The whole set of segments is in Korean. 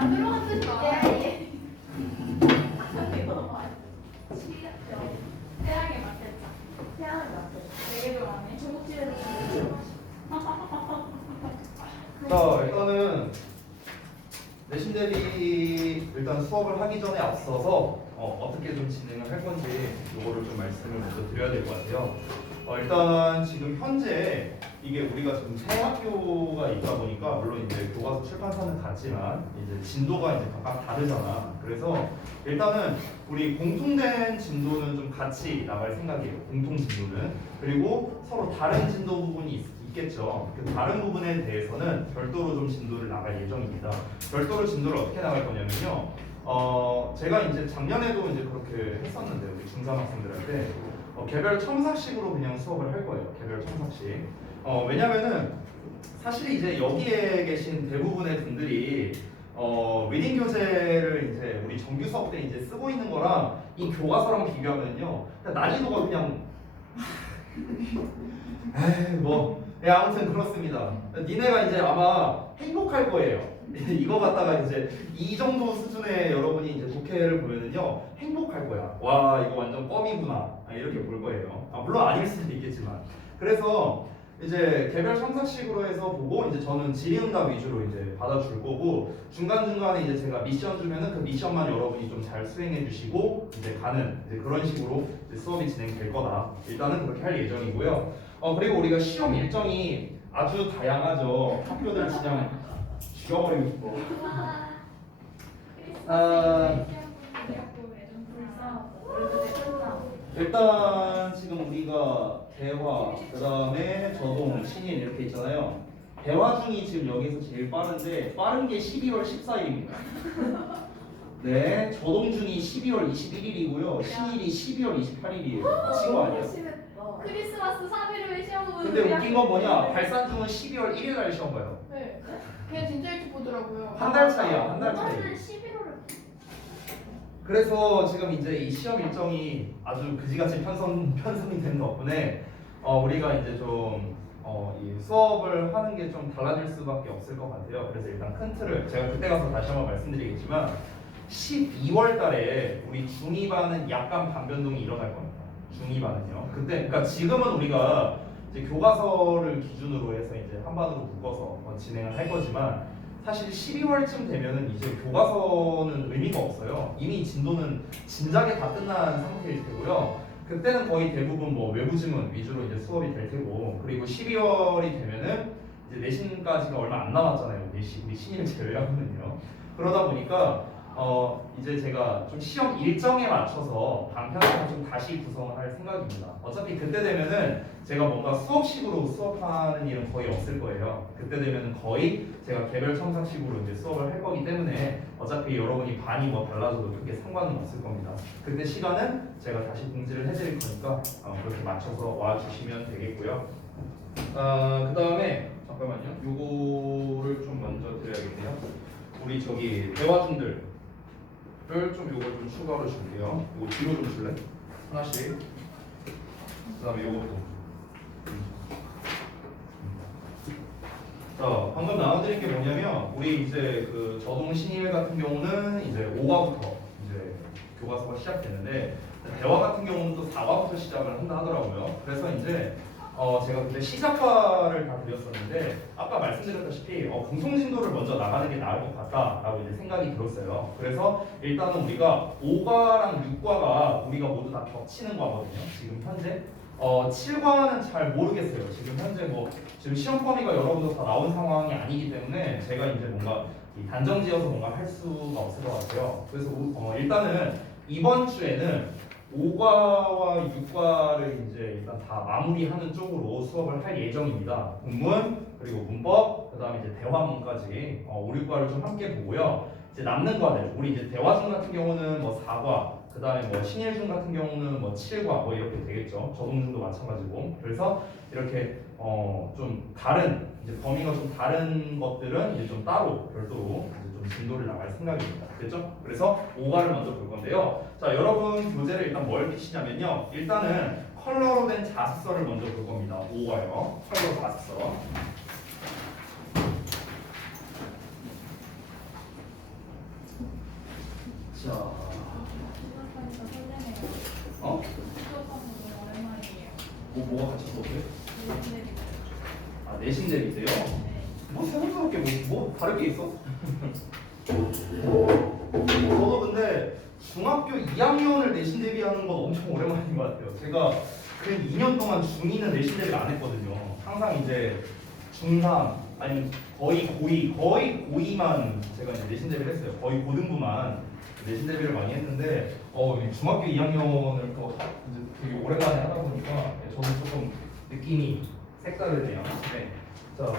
안 들어갔지 마. 예. 태양에 맞겠다. 태양을 맞춰. 되게 좋아하네. 중국집에서 자, 일단은 내신 대비 일단 수업을 하기 전에 앞서서 어떻게 좀 진행을 할 건지 요거를 좀 말씀을 먼저 드려야 될 것 같아요. 일단 지금 현재 이게 우리가 지금 세 학교가 있다 보니까 물론 이제 교과서 출판사는 같지만 이제 진도가 이제 각각 다르잖아. 그래서 일단은 우리 공통된 진도는 좀 같이 나갈 생각이에요. 공통 진도는. 그리고 서로 다른 진도 부분이 있겠죠. 그 다른 부분에 대해서는 별도로 좀 진도를 나갈 예정입니다. 별도로 진도를 어떻게 나갈 거냐면요. 제가 이제 작년에도 이제 그렇게 했었는데 우리 중3 학생들한테 개별 첨삭식으로 그냥 수업을 할 거예요. 개별 첨삭식. 왜냐면은 사실 이제 여기에 계신 대부분의 분들이 리딩 교재를 이제 우리 정규 수업 때 이제 쓰고 있는 거랑 이 교과서랑 비교하면요, 난이도가 그냥 에이 뭐 아무튼 그렇습니다. 니네가 이제 아마 행복할 거예요. 이거 갖다가 이제 이 정도 수준의 여러분이 이제 독해를 보면은요 행복할 거야. 와 이거 완전 껌이구나 이렇게 볼 거예요. 물론 아닐 수도 있겠지만. 그래서 이제 개별 첨삭식으로 해서 보고 이제 저는 질의응답 위주로 이제 받아줄 거고 중간 중간에 이제 제가 미션 주면은 그 미션만 여러분이 좀 잘 수행해 주시고 이제 가는 이제 그런 식으로 이제 수업이 진행될 거다. 일단은 그렇게 할 예정이고요. 그리고 우리가 시험 일정이 아주 다양하죠. 학교들 그냥 죽여버리고 싶어. 일단 지금 우리가 대화, 그 다음에 저동, 신인 이렇게 있잖아요. 대화 중이 지금 여기서 제일 빠른데 빠른 게 12월 14일입니다. 네, 저동 중이 12월 21일이고요. 신일이 12월 28일이에요. 미친 거 아니에요? 크리스마스 3일을 시험 보는. 근데 웃긴 건 뭐냐? 발산중은 12월 1일 날 시험 봐요. 네. 그냥 진짜 일찍 보더라고요. 한 달 차이야, 한 달 차이. 11월을 그래서 지금 이제 이 시험 일정이 아주 그지같이 편성이 된 덕분에 우리가 이제 좀 이 수업을 하는 게 좀 달라질 수밖에 없을 것 같아요. 그래서 일단 큰 틀을 제가 그때 가서 다시 한번 말씀드리겠지만 12월 달에 우리 중2반은 약간 반변동이 일어날 겁니다. 중2반은요. 그때 그러니까 지금은 우리가 이제 교과서를 기준으로 해서 이제 한반으로 묶어서 진행을 할 거지만 사실 12월쯤 되면은 이제 교과서는 의미가 없어요. 이미 진도는 진작에 다 끝난 상태일 테고요. 그때는 거의 대부분 뭐 외부 지문 위주로 이제 수업이 될 테고, 그리고 12월이 되면은 이제 내신까지가 얼마 안 남았잖아요. 우리 신입 제외하면은요. 그러다 보니까 이제 제가 좀 시험 일정에 맞춰서 단편을 좀 다시 구성을 할 생각입니다. 어차피 그때 되면은 제가 뭔가 수업식으로 수업하는 일은 거의 없을 거예요. 그때 되면은 거의 제가 개별 첨삭식으로 이제 수업을 할 거기 때문에 어차피 여러분이 반이 뭐 달라져도 크게 상관은 없을 겁니다. 그때 시간은 제가 다시 공지를 해드릴 거니까 그렇게 맞춰서 와 주시면 되겠고요. 그 다음에 잠깐만요. 요거를 좀 먼저 드려야겠네요. 우리 저기 대화중들 좀 요걸 좀 추가로 줄게요. 요거 뒤로 좀 줄래? 하나씩. 그 다음에 요것도. 자, 방금 나눠드린 게 뭐냐면 우리 이제 그 저동 신일 같은 경우는 이제 5과부터 이제 교과서가 시작되는데 대화 같은 경우는 또 4과부터 시작을 한다 하더라고요. 그래서 이제 제가 그때 시작과를 다 드렸었는데 아까 말씀드렸다시피 공통진도를 먼저 나가는 게 나을 것 같다라고 이제 생각이 들었어요. 그래서 일단은 우리가 5과랑 6과가 우리가 모두 다 겹치는 과거든요. 지금 현재 7과는 잘 모르겠어요. 지금 현재 뭐 지금 시험 범위가 여러분도 다 나온 상황이 아니기 때문에 제가 이제 뭔가 단정지어서 뭔가 할 수가 없을 것 같아요. 그래서 일단은 이번 주에는 5과와 6과를 이제 일단 다 마무리하는 쪽으로 수업을 할 예정입니다. 본문 그리고 문법 그다음에 이제 대화문까지 5, 6과를 좀 함께 보고요. 이제 남는 과들 우리 이제 대화중 같은 경우는 뭐 4과 그다음에 뭐 신일중 같은 경우는 뭐 7과 뭐 이렇게 되겠죠. 저동중도 마찬가지고. 그래서 이렇게 좀 다른 이제 범위가 좀 다른 것들은 이제 좀 따로 별도로 이제 좀 진도를 나갈 생각입니다. 됐죠? 그래서 5과를 먼저 볼 건데요. 자, 여러분 교재를 일단 뭘 피시냐면요. 일단은 컬러로 된 자습서를 먼저 볼 겁니다. 5과요. 컬러 자습서. 시작하니까 설레네요. 어? 수업하는 거 오랜만이에요. 뭐가 같이 어떻게? 네. 아 내신 대비세요? 뭐 새삼스럽게 뭐 다를 게 있어? 저도 근데 중학교 2학년을 내신 대비하는 건 엄청 오랜만인 것 같아요. 제가 근 2년 동안 중2는 내신 대비를 안 했거든요. 항상 이제 중3 아니면 거의 고2만 제가 이제 내신 대비를 했어요. 거의 고등부만 내신 대비를 많이 했는데 이 중학교 2학년을 또 이제 되게 오랜만에 하다 보니까 저도 조금 느낌이 색다르네요. 네. 자,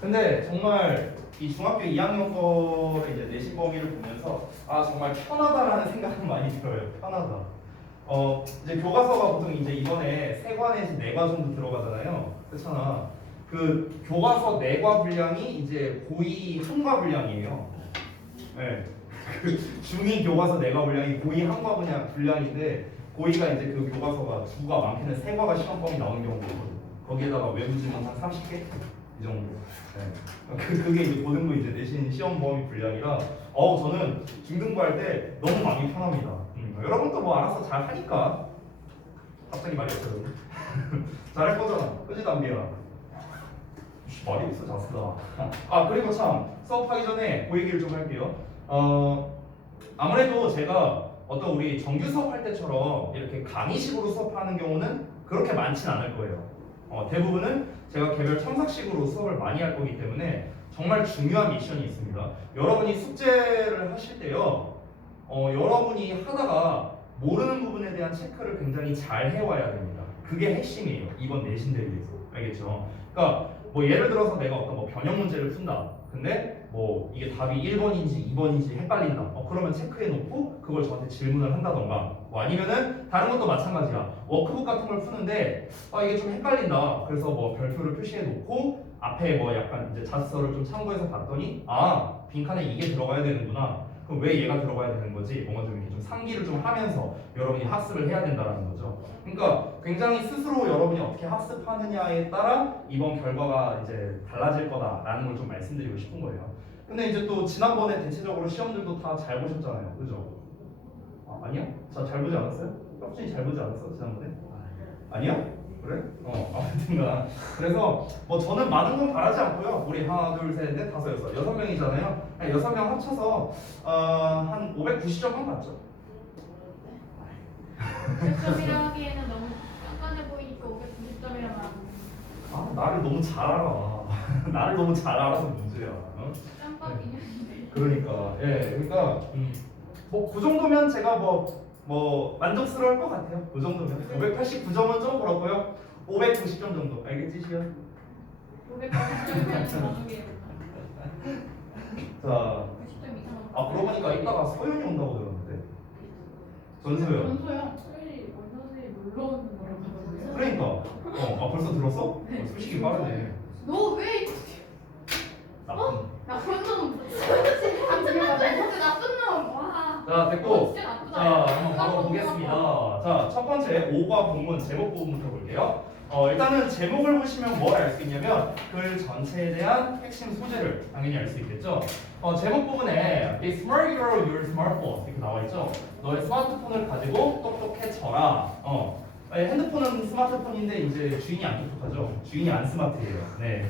근데 정말 이 중학교 2학년 거의 이제 내신 범위를 보면서 정말 편하다라는 생각은 많이 들어요. 편하다. 이제 교과서가 보통 이제 이번에 3과 내지 4과 정도 들어가잖아요. 그렇잖아. 그 교과서 4과 분량이 이제 고2 1과 분량이에요. 네. 그 중2 교과서 4과 분량이 고2 1과 분량인데 고2가 이제 그 교과서가 2과 많게는 3과가 시험 범위 나오는 경우가 있거든요. 거기에다가 외부 지문 한 30개 이 정도. 네. 그게 이제 고등부 이제 내신 시험 범위 분량이라 저는 중등부 할 때 너무 마음이 편합니다. 여러분도 뭐 알아서 잘 하니까 갑자기 말이 없어요. 잘할 거잖아. 그지 담비야. 말이 있어 자스다. 그리고 참 수업하기 전에 그 얘기를 좀 할게요. 아무래도 제가 어떤 우리 정규 수업할 때처럼 이렇게 강의식으로 수업하는 경우는 그렇게 많진 않을 거예요. 대부분은 제가 개별 첨삭식으로 수업을 많이 할 거기 때문에 정말 중요한 미션이 있습니다. 여러분이 숙제를 하실 때요, 여러분이 하다가 모르는 부분에 대한 체크를 굉장히 잘 해와야 됩니다. 그게 핵심이에요. 이번 내신 대비에서. 알겠죠? 그러니까 뭐 예를 들어서 내가 어떤 뭐 변형 문제를 푼다. 근데 뭐 이게 답이 1번인지 2번인지 헷갈린다. 그러면 체크해 놓고 그걸 저한테 질문을 한다던가. 뭐 아니면은 다른 것도 마찬가지야. 워크북 같은 걸 푸는데 이게 좀 헷갈린다. 그래서 뭐 별표를 표시해 놓고 앞에 뭐 약간 이제 자습서를 좀 참고해서 봤더니 빈칸에 이게 들어가야 되는구나. 그럼 왜 얘가 들어가야 되는 거지? 뭔가 좀 이렇게 좀 상기를 좀 하면서 여러분이 학습을 해야 된다는 거죠. 그러니까 굉장히 스스로 여러분이 어떻게 학습하느냐에 따라 이번 결과가 이제 달라질 거다라는 걸 좀 말씀드리고 싶은 거예요. 근데 이제 또 지난번에 대체적으로 시험들도 다 잘 보셨잖아요, 그죠? 아니야? 잘 보지 않았어요? 혁준이 잘 보지 않았어 지난번에? 아니야? 그래? 아무튼가 그래서 뭐 저는 많은 건 바라지 않고요. 우리 하나, 둘, 셋, 넷, 다섯, 여섯 6명이잖아요. 6명 합쳐서 한 590점만 맞죠? 500점이라 하기에는 너무 깐깐해 보이니까 590점이라면 나를 너무 잘 알아. 나를 너무 잘 알아서 문제야. 깜빡이는데. 그러니까 그러니까 뭐 그 정도면 제가 뭐 만족스러울 것 같아요. 그 정도면 589점은 좀 그렇고요. 590점 정도. 알겠지, 시연? 590점이면 나누게. 자, 90점 이상. 그러고 보니까 이따가 서연이 온다고 들었는데. 전소연. 전소영. 소연이 원선생님 놀러 오는 거라고 하더라고요. 그러니까. 벌써 들었어? 소식이 빠르네. 너왜 나쁜. 나쁜 놈. 진짜 나쁜 놈. 와. 자, 됐고. 진짜 나쁘다. 자, 한번 바로 보겠습니다. 자, 첫 번째 5과 본문 제목 부분부터 볼게요. 일단은 제목을 보시면 뭘 알 수 있냐면 글 전체에 대한 핵심 소재를 당연히 알 수 있겠죠. 제목 부분에 Be smart girl, your smartphone 이렇게 나와 있죠. 너의 스마트폰을 가지고 똑똑해져라. 핸드폰은 스마트폰인데 이제 주인이 안 똑똑하죠. 주인이 안 스마트해요. 네.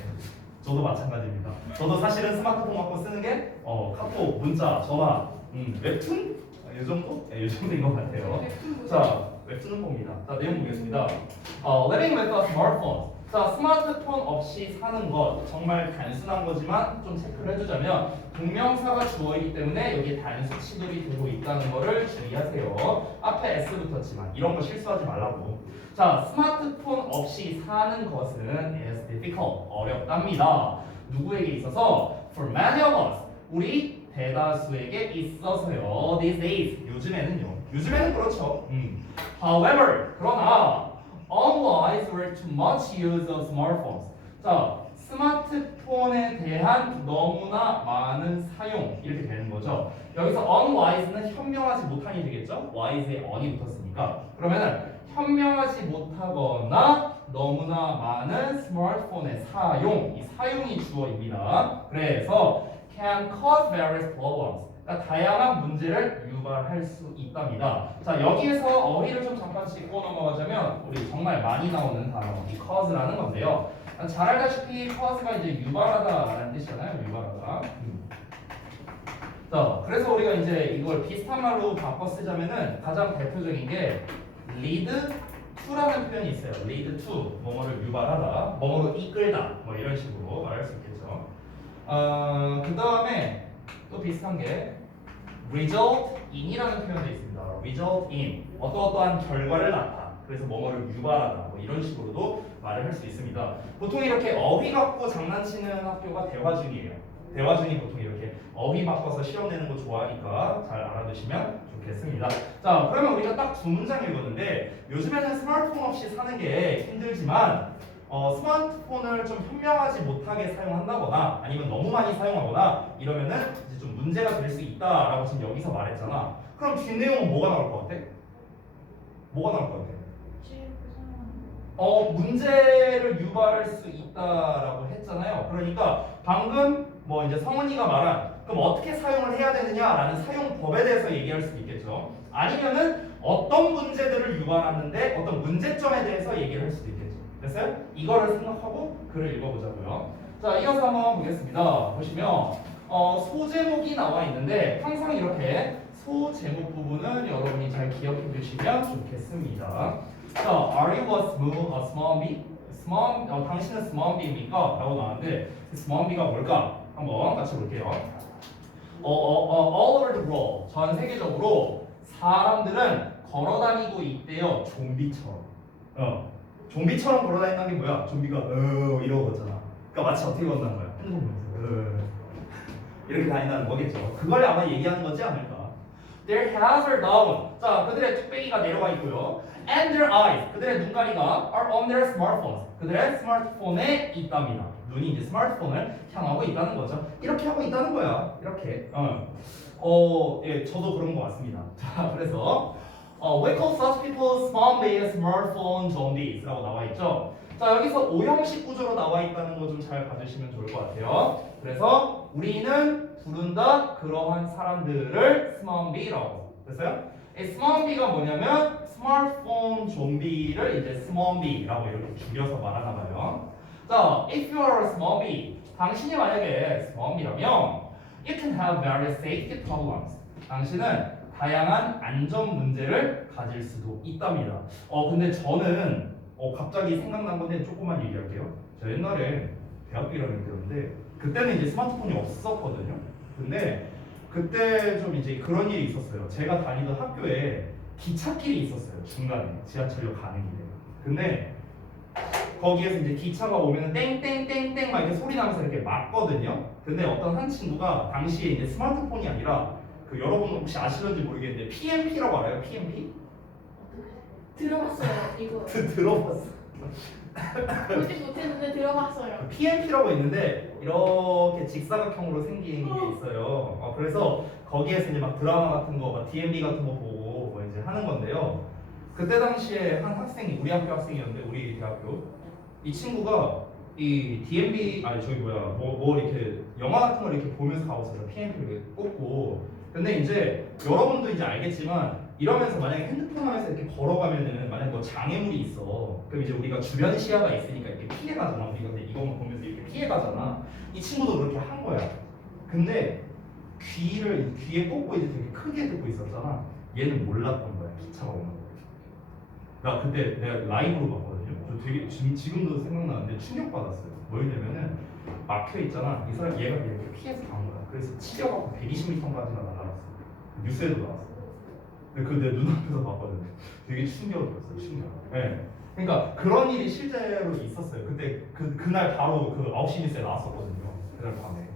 저도 마찬가지입니다. 저도 사실은 스마트폰 갖고 쓰는 게 카톡, 문자, 전화, 웹툰? 이 정도? 이 정도인 것 같아요. 자, 웹툰은 봅니다. 자, 내용 보겠습니다. Living with a smartphone. 자, 스마트폰 없이 사는 것 정말 단순한 거지만 좀 체크를 해주자면 동명사가 주어이기 때문에 여기에 단수 취급이 되고 있다는 거를 주의하세요. 앞에 S 붙었지만 이런 거 실수하지 말라고. 자, 스마트폰 없이 사는 것은 is difficult, 어렵답니다. 누구에게 있어서? For many of us, 우리 대다수에게 있어서요. These days, 요즘에는 그렇죠. However, 그러나 unwise or too much use of smartphones. 자, 스마트폰에 대한 너무나 많은 사용 이렇게 되는 거죠. 여기서 unwise는 현명하지 못한이 되겠죠? wise에 on이 붙었으니까. 그러면은 현명하지 못하거나 너무나 많은 스마트폰의 사용, 이 사용이 주어입니다. 그래서 can cause various problems. 그러니까 다양한 문제를 유발할 수 있답니다. 자, 여기에서 어휘를 좀 잠깐 짚고 넘어가자면 우리 정말 많이 나오는 단어 이 cause라는 건데요. 잘 알다시피 cause가 이제 유발하다라는 뜻이잖아요. 유발하다. 자, 그래서 우리가 이제 이걸 비슷한 말로 바꿔 쓰자면은 가장 대표적인 게 lead to라는 표현이 있어요. lead to 뭐뭐를 유발하다, 뭐뭐로 이끌다, 뭐 이런 식으로 말할 수 있겠죠. 그 다음에 또 비슷한 게 result in이라는 표현도 있습니다. result in 어떠어떠한 결과를 낳다. 그래서 뭐뭐를 유발하다, 뭐 이런 식으로도 말을 할 수 있습니다. 보통 이렇게 어휘 갖고 장난치는 학교가 대화중이에요. 대화중이 보통 이렇게 어휘 바꿔서 시험 내는 거 좋아하니까 잘 알아두시면 좋겠습니다. 자, 그러면 우리가 딱 두 문장 읽었는데 요즘에는 스마트폰 없이 사는 게 힘들지만 스마트폰을 좀 현명하지 못하게 사용한다거나 아니면 너무 많이 사용하거나 이러면은 이제 좀 문제가 될 수 있다라고 지금 여기서 말했잖아. 그럼 뒷내용은 뭐가 나올 것 같아? 뭐가 나올 것 같아? 문제를 유발할 수 있다라고 했잖아요. 그러니까 방금 뭐 이제 성은이가 말한 그럼 어떻게 사용을 해야 되느냐라는 사용법에 대해서 얘기할 수도 있겠죠. 아니면은 어떤 문제들을 유발하는데 어떤 문제점에 대해서 얘기를 할 수도 있겠죠. 됐어요? 이거를 생각하고 글을 읽어보자고요. 자, 이어서 한번 보겠습니다. 보시면 소제목이 나와 있는데 항상 이렇게 소제목 부분은 여러분이 잘 기억해 두시면 좋겠습니다. 자, are you a small bee? 당신은 small bee입니까? 라고 나왔는데 small bee가 뭘까? 한번 같이 볼게요. all over the world 전 세계적으로 사람들은 걸어다니고 있대요. 좀비처럼. 좀비처럼 걸어다닌다는 게 뭐야? 좀비가 이러고 걷잖아. 그러니까 마치 어떻게 걷는 거야? 핸드폰 보면서 이렇게 다닌다는 거겠죠. 그걸 아마 얘기하는 거지 않을까? Their heads are down. 자, 그들의 뚝배기가 내려가 있고요. And their eyes. 그들의 눈가리가 are on their smartphones. 그들의 스마트폰에 있답니다. 눈이 이제 스마트폰을 향하고 있다는 거죠. 이렇게 하고 있다는 거야. 이렇게. 예, 저도 그런 거 같습니다. 자, 그래서 we call such people smartphone zombies라고 나와 있죠. 자, 여기서 오형식 구조로 나와 있다는 거 좀 잘 봐주시면 좋을 것 같아요. 그래서 우리는 부른다 그러한 사람들을 스몬비라고. 됐어요? 이 스몬비가 뭐냐면 스마트폰 좀비를 이제 스몬비라고 이렇게 줄여서 말하나 봐요. 자, if you are a small bee, 당신이 만약에 small bee라면 you can have various safety problems. 당신은 다양한 안전 문제를 가질 수도 있답니다. 근데 저는 갑자기 생각난 건데 조금만 얘기할게요. 저 옛날에 대학교 1학년 때였는데 그때는 이제 스마트폰이 없었거든요. 근데 그때 좀 이제 그런 일이 있었어요. 제가 다니던 학교에 기찻길이 있었어요. 중간에 지하철역 가는 길에. 근데 거기에서 이제 기차가 오면 땡땡땡땡 막 이렇게 소리 나면서 이렇게 막거든요. 근데 어떤 한 친구가 당시에 이제 스마트폰이 아니라 그 여러분 혹시 아시는지 모르겠는데 PMP라고 알아요? PMP? 들어봤어요. 이거 들어봤어. 보지 못했는데 들어봤어요. PMP라고 있는데 이렇게 직사각형으로 생긴 게 있어요. 그래서 거기에서 이제 막 드라마 같은 거, 막 DMB 같은 거 보고 뭐 이제 하는 건데요. 그때 당시에 한 학생이 우리 학교 학생이었는데 우리 대학교 이 친구가 이 DMB 뭐 이렇게 영화 같은 걸 이렇게 보면서 가고 있어요. PMP를 이렇게 꽂고. 근데 이제 여러분도 이제 알겠지만 이러면서 만약에 핸드폰 하면서 이렇게 걸어가면은 만약 뭐 장애물이 있어. 그럼 이제 우리가 주변 시야가 있으니까 이렇게 피해가잖아. 우리가 근데 이것만 보면서 이렇게 피해가잖아. 이 친구도 그렇게 한 거야. 근데 귀에 꽂고 이제 되게 크게 듣고 있었잖아. 얘는 몰랐던 거야. 기차가 오는 거. 나 그때 내가 라이브로 봤거든요. 저 되게 지금도 생각나는데 충격받았어요. 뭐였냐면은 막혀 있잖아. 이 사람 얘가 이렇게 피해서 간 거야. 그래서 치려갖고 120m까지나 날아갔어. 뉴스에도 나왔어. 근데 그 내 눈앞에서 봤거든요. 되게 충격이었어요. 충격. 네. 그러니까 그런 일이 실제로 있었어요. 그때 그날 바로 그 9시 뉴스에 나왔었거든요. 그날 밤에.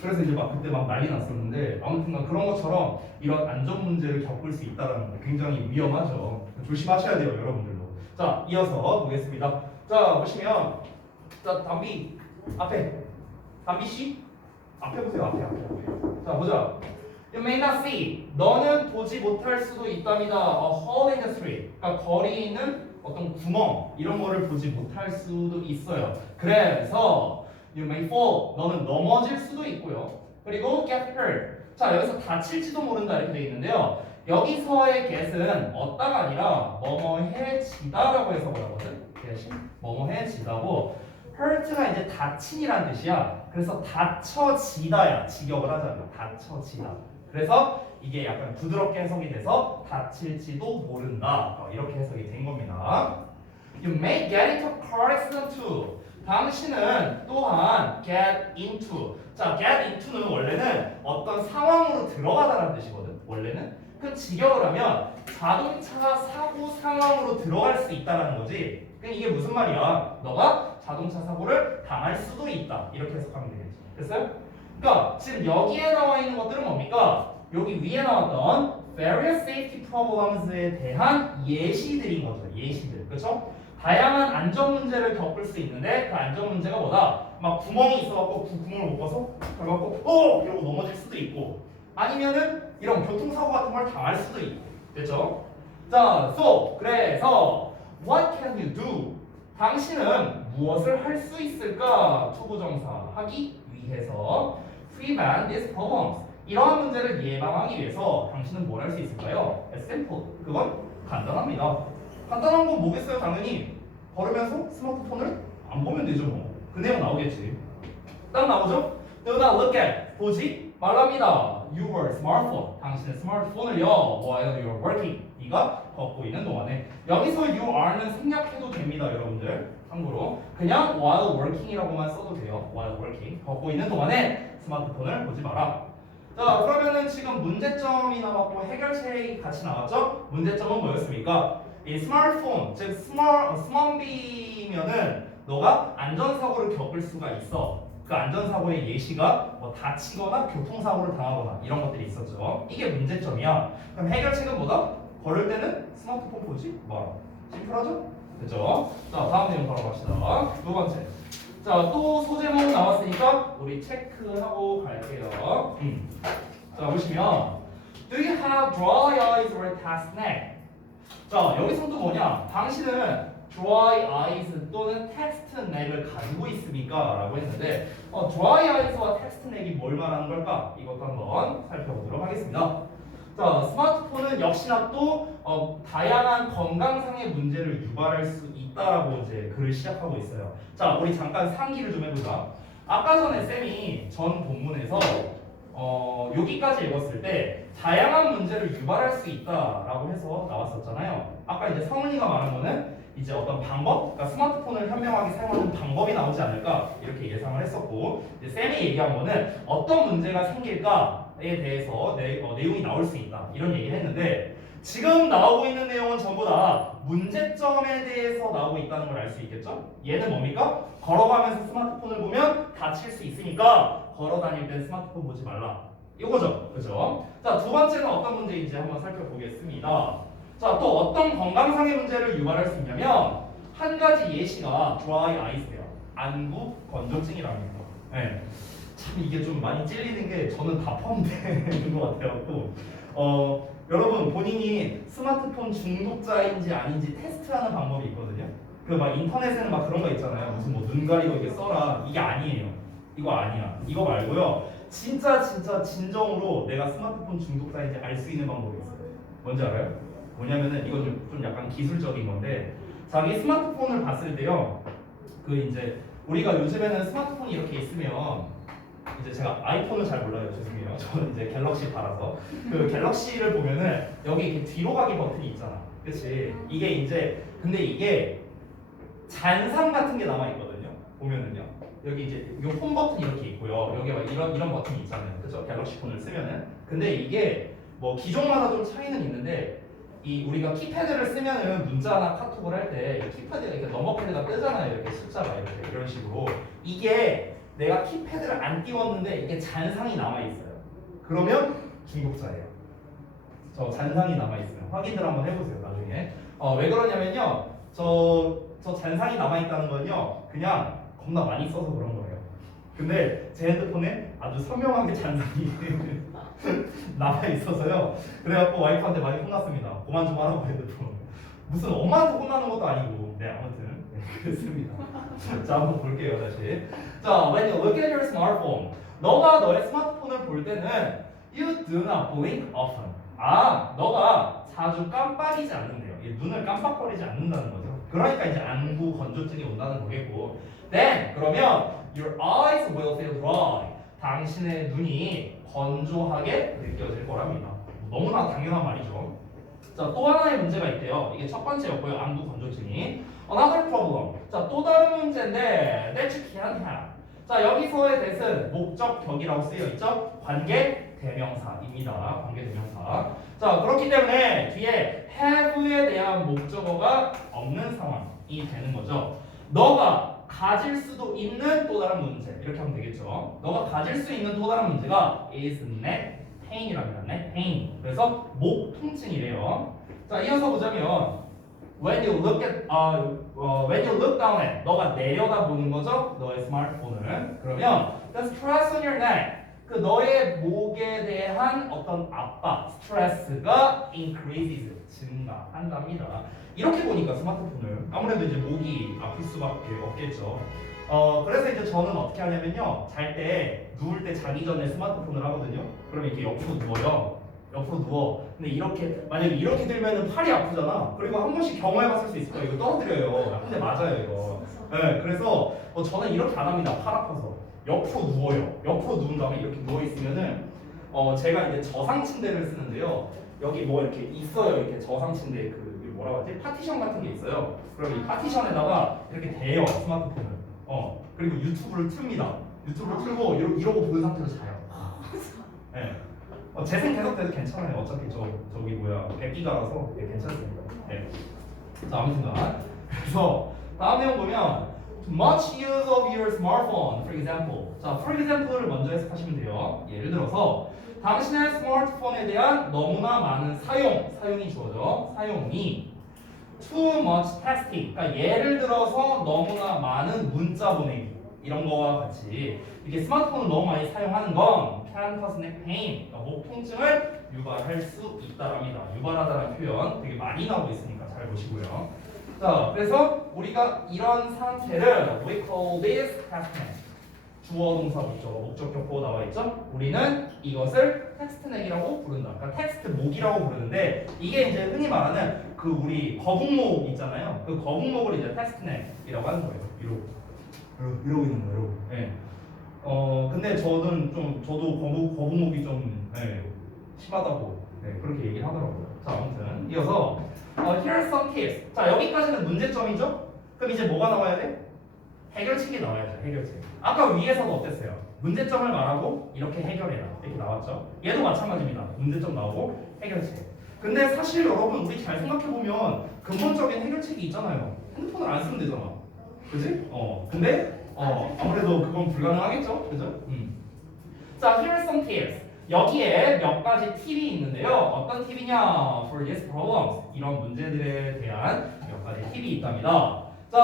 그래서 이제 막 그때 막 난리 났었는데 아무튼간 그런 것처럼 이런 안전 문제를 겪을 수 있다는 거 굉장히 위험하죠. 조심하셔야 돼요, 여러분들도. 자, 이어서 보겠습니다. 자, 보시면 자, 담비 앞에 담비 씨 앞에 보세요. 앞에. 자, 보자. You may not see. 너는 보지 못할 수도 있답니다. A hole in the street. 그러니까 거리에 있는 어떤 구멍 이런 거를 보지 못할 수도 있어요. 그래서 You may fall. 너는 넘어질 수도 있고요. 그리고 get hurt. 자 여기서 다칠지도 모른다 이렇게 돼 있는데요. 여기서의 get은 얻다가 아니라 뭐뭐해지다라고 해서 뭐라거든? 대신 뭐뭐해지다고 hurt가 이제 다친이라는 뜻이야. 그래서 다쳐지다야. 직역을 하자면 다쳐지다. 그래서 이게 약간 부드럽게 해석이 돼서 다칠지도 모른다. 이렇게 해석이 된 겁니다. You may get into a car accident too. 당신은 또한 get into. 자, get into는 원래는 어떤 상황으로 들어가다라는 뜻이거든. 원래는. 그 직역을 하면 자동차 사고 상황으로 들어갈 수 있다라는 거지. 그럼 이게 무슨 말이야? 너가 자동차 사고를 당할 수도 있다. 이렇게 해석하면 되겠지. 됐어요? 그러니까 지금 여기에 나와 있는 것들은 뭡니까? 여기 위에 나왔던 various safety problems에 대한 예시들인 거죠. 예시들. 그렇죠? 다양한 안전 문제를 겪을 수 있는데 그 안전 문제가 뭐다? 막 구멍이 있어갖고 그 구멍을 못 봐서 그래갖고 이러고 넘어질 수도 있고 아니면은 이런 교통사고 같은 걸 당할 수도 있고 됐죠? 자, so 그래서 what can you do? 당신은 무엇을 할 수 있을까? 투부정사 하기 위해서 prevent these problems 이러한 문제를 예방하기 위해서 당신은 뭘 할 수 있을까요? It's simple. 그건 간단합니다. 간단한 건 뭐겠어요? 당연히 걸으면서 스마트폰을 안 보면 되죠 뭐. 그 내용 나오겠지. 딱 나오죠? Do not look at. 보지 말랍니다. Your smartphone. 당신의 스마트폰을요. While you're working. 네가 걷고 있는 동안에. 여기서 you are는 생략해도 됩니다. 여러분들. 참고로 그냥 while working이라고만 써도 돼요. while working. 걷고 있는 동안에 스마트폰을 보지 마라. 자 그러면은 지금 문제점이 나왔고 해결책이 같이 나왔죠? 문제점은 뭐였습니까? 이 스마트폰, 즉 스마트비면은 너가 안전사고를 겪을 수가 있어. 그 안전사고의 예시가 뭐 다치거나 교통사고를 당하거나 이런 것들이 있었죠. 이게 문제점이야. 그럼 해결책은 뭐다? 걸을 때는 스마트폰 보지 마라. 심플하죠? 됐죠? 자 다음 내용 바로 갑시다. 두 번째. 자 또 소제목 나왔으니까 우리 체크하고 갈게요. 자 보시면 Do you have dry eyes or text neck? 자 여기서도 뭐냐? 당신은 dry eyes 또는 text neck을 가지고 있습니까? 라고 했는데 dry eyes와 text neck이 뭘 말하는 걸까? 이것도 한번 살펴보도록 하겠습니다. 자 스마트폰은 역시나 또 다양한 건강상의 문제를 유발할 수 있다라고 이제 글을 시작하고 있어요. 자 우리 잠깐 상기를 좀 해보자. 아까 전에 쌤이 전 본문에서 여기까지 읽었을 때 다양한 문제를 유발할 수 있다라고 해서 나왔었잖아요. 아까 이제 성은이가 말한 거는 이제 어떤 방법, 그러니까 스마트폰을 현명하게 사용하는 방법이 나오지 않을까 이렇게 예상을 했었고 이제 쌤이 얘기한 거는 어떤 문제가 생길까에 대해서 내용이 나올 수 있다 이런 얘기를 했는데 지금 나오고 있는 내용은 전부 다 문제점에 대해서 나오고 있다는 걸 알 수 있겠죠? 얘는 뭡니까? 걸어가면서 스마트폰을 보면 다칠 수 있으니까 걸어 다닐 땐 스마트폰 보지 말라. 이거죠. 그죠? 자, 두 번째는 어떤 문제인지 한번 살펴보겠습니다. 자, 또 어떤 건강상의 문제를 유발할 수 있냐면 한 가지 예시가 dry eyes예요. 안구 건조증이랍니다. 네. 참 이게 좀 많이 찔리는 게 저는 다 포함되는 것 같아요. 여러분 본인이 스마트폰 중독자인지 아닌지 테스트하는 방법이 있거든요. 그 막 인터넷에는 막 그런 거 있잖아요. 무슨 뭐 눈 가리고 이렇게 써라. 이게 아니에요. 이거 아니야. 이거 말고요. 진짜 진정으로 내가 스마트폰 중독자인지 알 수 있는 방법이 있어요. 뭔지 알아요? 뭐냐면은 이건 좀 약간 기술적인 건데 자기 스마트폰을 봤을 때요. 그 이제 우리가 요즘에는 스마트폰이 이렇게 있으면 이제 제가 아이폰을 잘 몰라요. 죄송해요. 저는 이제 갤럭시 팔아서 그 갤럭시를 보면은 여기 이렇게 뒤로 가기 버튼이 있잖아. 그치? 이게 이제 근데 이게 잔상 같은 게 남아 있거든요. 보면은요. 여기 이제 이 홈 버튼이 이렇게 있고요. 여기 막 이런 버튼이 있잖아요. 그죠? 갤럭시 폰을 쓰면은. 근데 이게 뭐 기종마다 좀 차이는 있는데 이 우리가 키패드를 쓰면은 문자나 카톡을 할 때 키패드가 이렇게 넘버패드가 뜨잖아요. 이렇게 숫자가 이렇게 이런 식으로 이게 내가 키패드를 안 띄웠는데 이게 잔상이 남아 있어요. 그러면 중독자예요. 저 잔상이 남아 있어요. 확인들 한번 해보세요. 나중에. 왜 그러냐면요. 저 잔상이 남아 있다는 건요. 그냥 겁나 많이 써서 그런 거예요. 근데 제 핸드폰에 아주 선명하게 잔상이 남아 있어서요. 그래갖고 와이프한테 많이 혼났습니다. 그만 좀 하라고 핸드폰. 무슨 엄마한테 혼나는 것도 아니고. 네 아무튼 네, 그렇습니다. 자 한번 볼게요 다시. 자 when you look at your smartphone, 너가 너의 스마트폰을 볼 때는 You do not blink often. 아, 너가 자주 깜빡이지 않는데요. 눈을 깜빡거리지 않는다는 거죠. 그러니까 이제 안구 건조증이 온다는 거겠고. Then 그러면 your eyes will feel dry. 당신의 눈이 건조하게 느껴질 거랍니다. 너무나 당연한 말이죠. 자, 또 하나의 문제가 있대요. 이게 첫 번째였고요. 안구 건조증이. Another problem. 자, 또 다른 문제인데 that you can't have. 자, 여기서의 that은 목적격이라고 쓰여 있죠. 관계 대명사입니다. 관계 대명사. 자, 그렇기 때문에 뒤에 have에 대한 목적어가 없는 상황이 되는 거죠. 너가 가질 수도 있는 또 다른 문제 이렇게 하면 되겠죠. 너가 가질 수 있는 또 다른 문제가 is neck pain이랍니다. neck pain. 그래서 목 통증이래요. 자, 이어서 보자면 when you look down at 너가 내려다보는 거죠. 너의 스마트폰을. 그러면 the stress on your neck 그 너의 목에 대한 어떤 압박, 스트레스가 increases 증가한답니다. 이렇게 보니까 스마트폰을 아무래도 이제 목이 아플 수밖에 없겠죠. 그래서 이제 저는 어떻게 하냐면요, 잘 때 누울 때 자기 전에 스마트폰을 하거든요. 그러면 이렇게 옆으로 누워요. 옆으로 누워. 근데 이렇게 만약에 이렇게 들면은 팔이 아프잖아. 그리고 한 번씩 경험해봤을 수 있을 거예요. 이거 떨어뜨려요. 근데 맞아요 이거. 네, 그래서 저는 이렇게 안 합니다. 팔 아파서. 옆으로 누워요. 옆으로 누운 다음에 이렇게 누워 있으면은 제가 이제 저상 침대를 쓰는데요. 여기 뭐 이렇게 있어요. 이렇게 저상 침대 그 뭐라고 하지? 파티션 같은 게 있어요. 그럼 이 파티션에다가 이렇게 대요 스마트폰을. 그리고 유튜브를 틉니다. 유튜브를 틀고 이러고 보는 상태로 자요. 네. 재생 계속 돼도 괜찮아요. 어차피 저기 뭐야 객기가라서 괜찮습니다. 네. 자, 아무튼간 그래서 다음 내용 보면 much use of your smartphone, for example. 자, for example를 먼저 해석하시면 돼요. 예를 들어서 당신의 스마트폰에 대한 너무나 많은 사용이 주어져. 사용이 too much texting. 그러니까 예를 들어서 너무나 많은 문자 보내기 이런 거와 같이 이게 스마트폰을 너무 많이 사용하는 건 can cause neck pain, 그러니까 목 통증을 유발할 수 있다랍니다. 유발하다라는 표현 되게 많이 나오고 있으니까 잘 보시고요. 자, 그래서 우리가 이런 상태를 we call this textneck. 주어 동사 목적격보 나와 있죠? 우리는 이것을 텍스트넥이라고 부른다. 그러니까 텍스트 목이라고 부르는데 이게 이제 흔히 말하는 그 우리 거북목 있잖아요. 그 거북목을 이제 텍스트넥이라고 하는 거예요. 이러고 있는 거예요. 이러고. 네. 근데 저도 거북목이 좀 심하다고 그렇게 얘기를 하더라고요. 자, 아무튼 이어서 here's some tips. 자, 여기까지는 문제점이죠? 그럼 이제 뭐가 나와야 돼? 해결책이 나와야죠. 해결책. 아까 위에서도 어땠어요? 문제점을 말하고 이렇게 해결해라 이렇게 나왔죠. 얘도 마찬가지입니다. 문제점 나오고 해결책. 근데 사실 여러분 우리 잘 생각해보면 근본적인 해결책이 있잖아요. 핸드폰을 안 쓰면 되잖아. 그지? 근데 아무래도 그건 불가능하겠죠. 그죠? 자, here's some tips. 여기에 몇 가지 팁이 있는데요. 어떤 팁이냐? For these problems. 이런 문제들에 대한 몇 가지 팁이 있답니다. 자,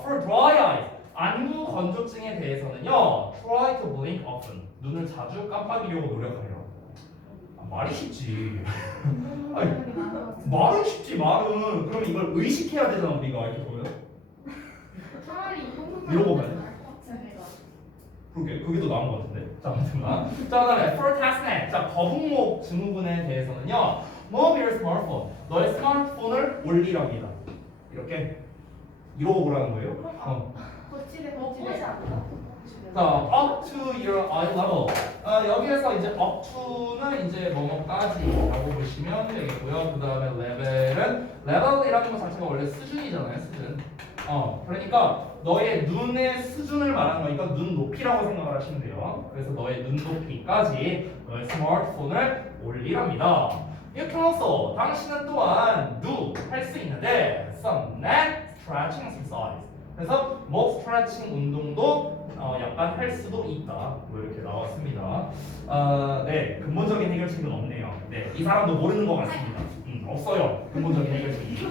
for dry eyes. 안구 건조증에 대해서는요. Try to blink often. 눈을 자주 깜빡이려고 노력하래요. 말이 쉽지. 아니, 말은 쉽지 말은. 그럼 이걸 의식해야 되잖아 우리가 이렇게 보면. 차라리 이러고 가야 돼? 그게 더 나은 것 같은데. 자, 아무튼 자, 그다음에 for textneck. 자, 거북목 증후군에 대해서는요. Move your smartphone. 너의 스마트폰을 올리랍니다. 이렇게 이러고 보라는 거예요. 거칠에 자, up to your eye level. 여기에서 이제 up to는 이제 뭐뭐까지라고 보시면 되겠고요. 그 다음에 level이라는 것 자체가 원래 수준이잖아요, 수준. 그러니까 너의 눈의 수준을 말하는 거니까 눈 높이라고 생각을 하시면 돼요. 그래서 너의 눈 높이까지 너의 스마트폰을 올리랍니다. You can also, 당신은 또한 do 할 수 있는데 some neck stretching exercise. 그래서 목 스트레칭 운동도 약간 할 수도 있다. 뭐 이렇게 나왔습니다. 네, 근본적인 해결책은 없네요. 네, 이 사람도 모르는 것 같습니다. 없어요. 근본적인 해결책이.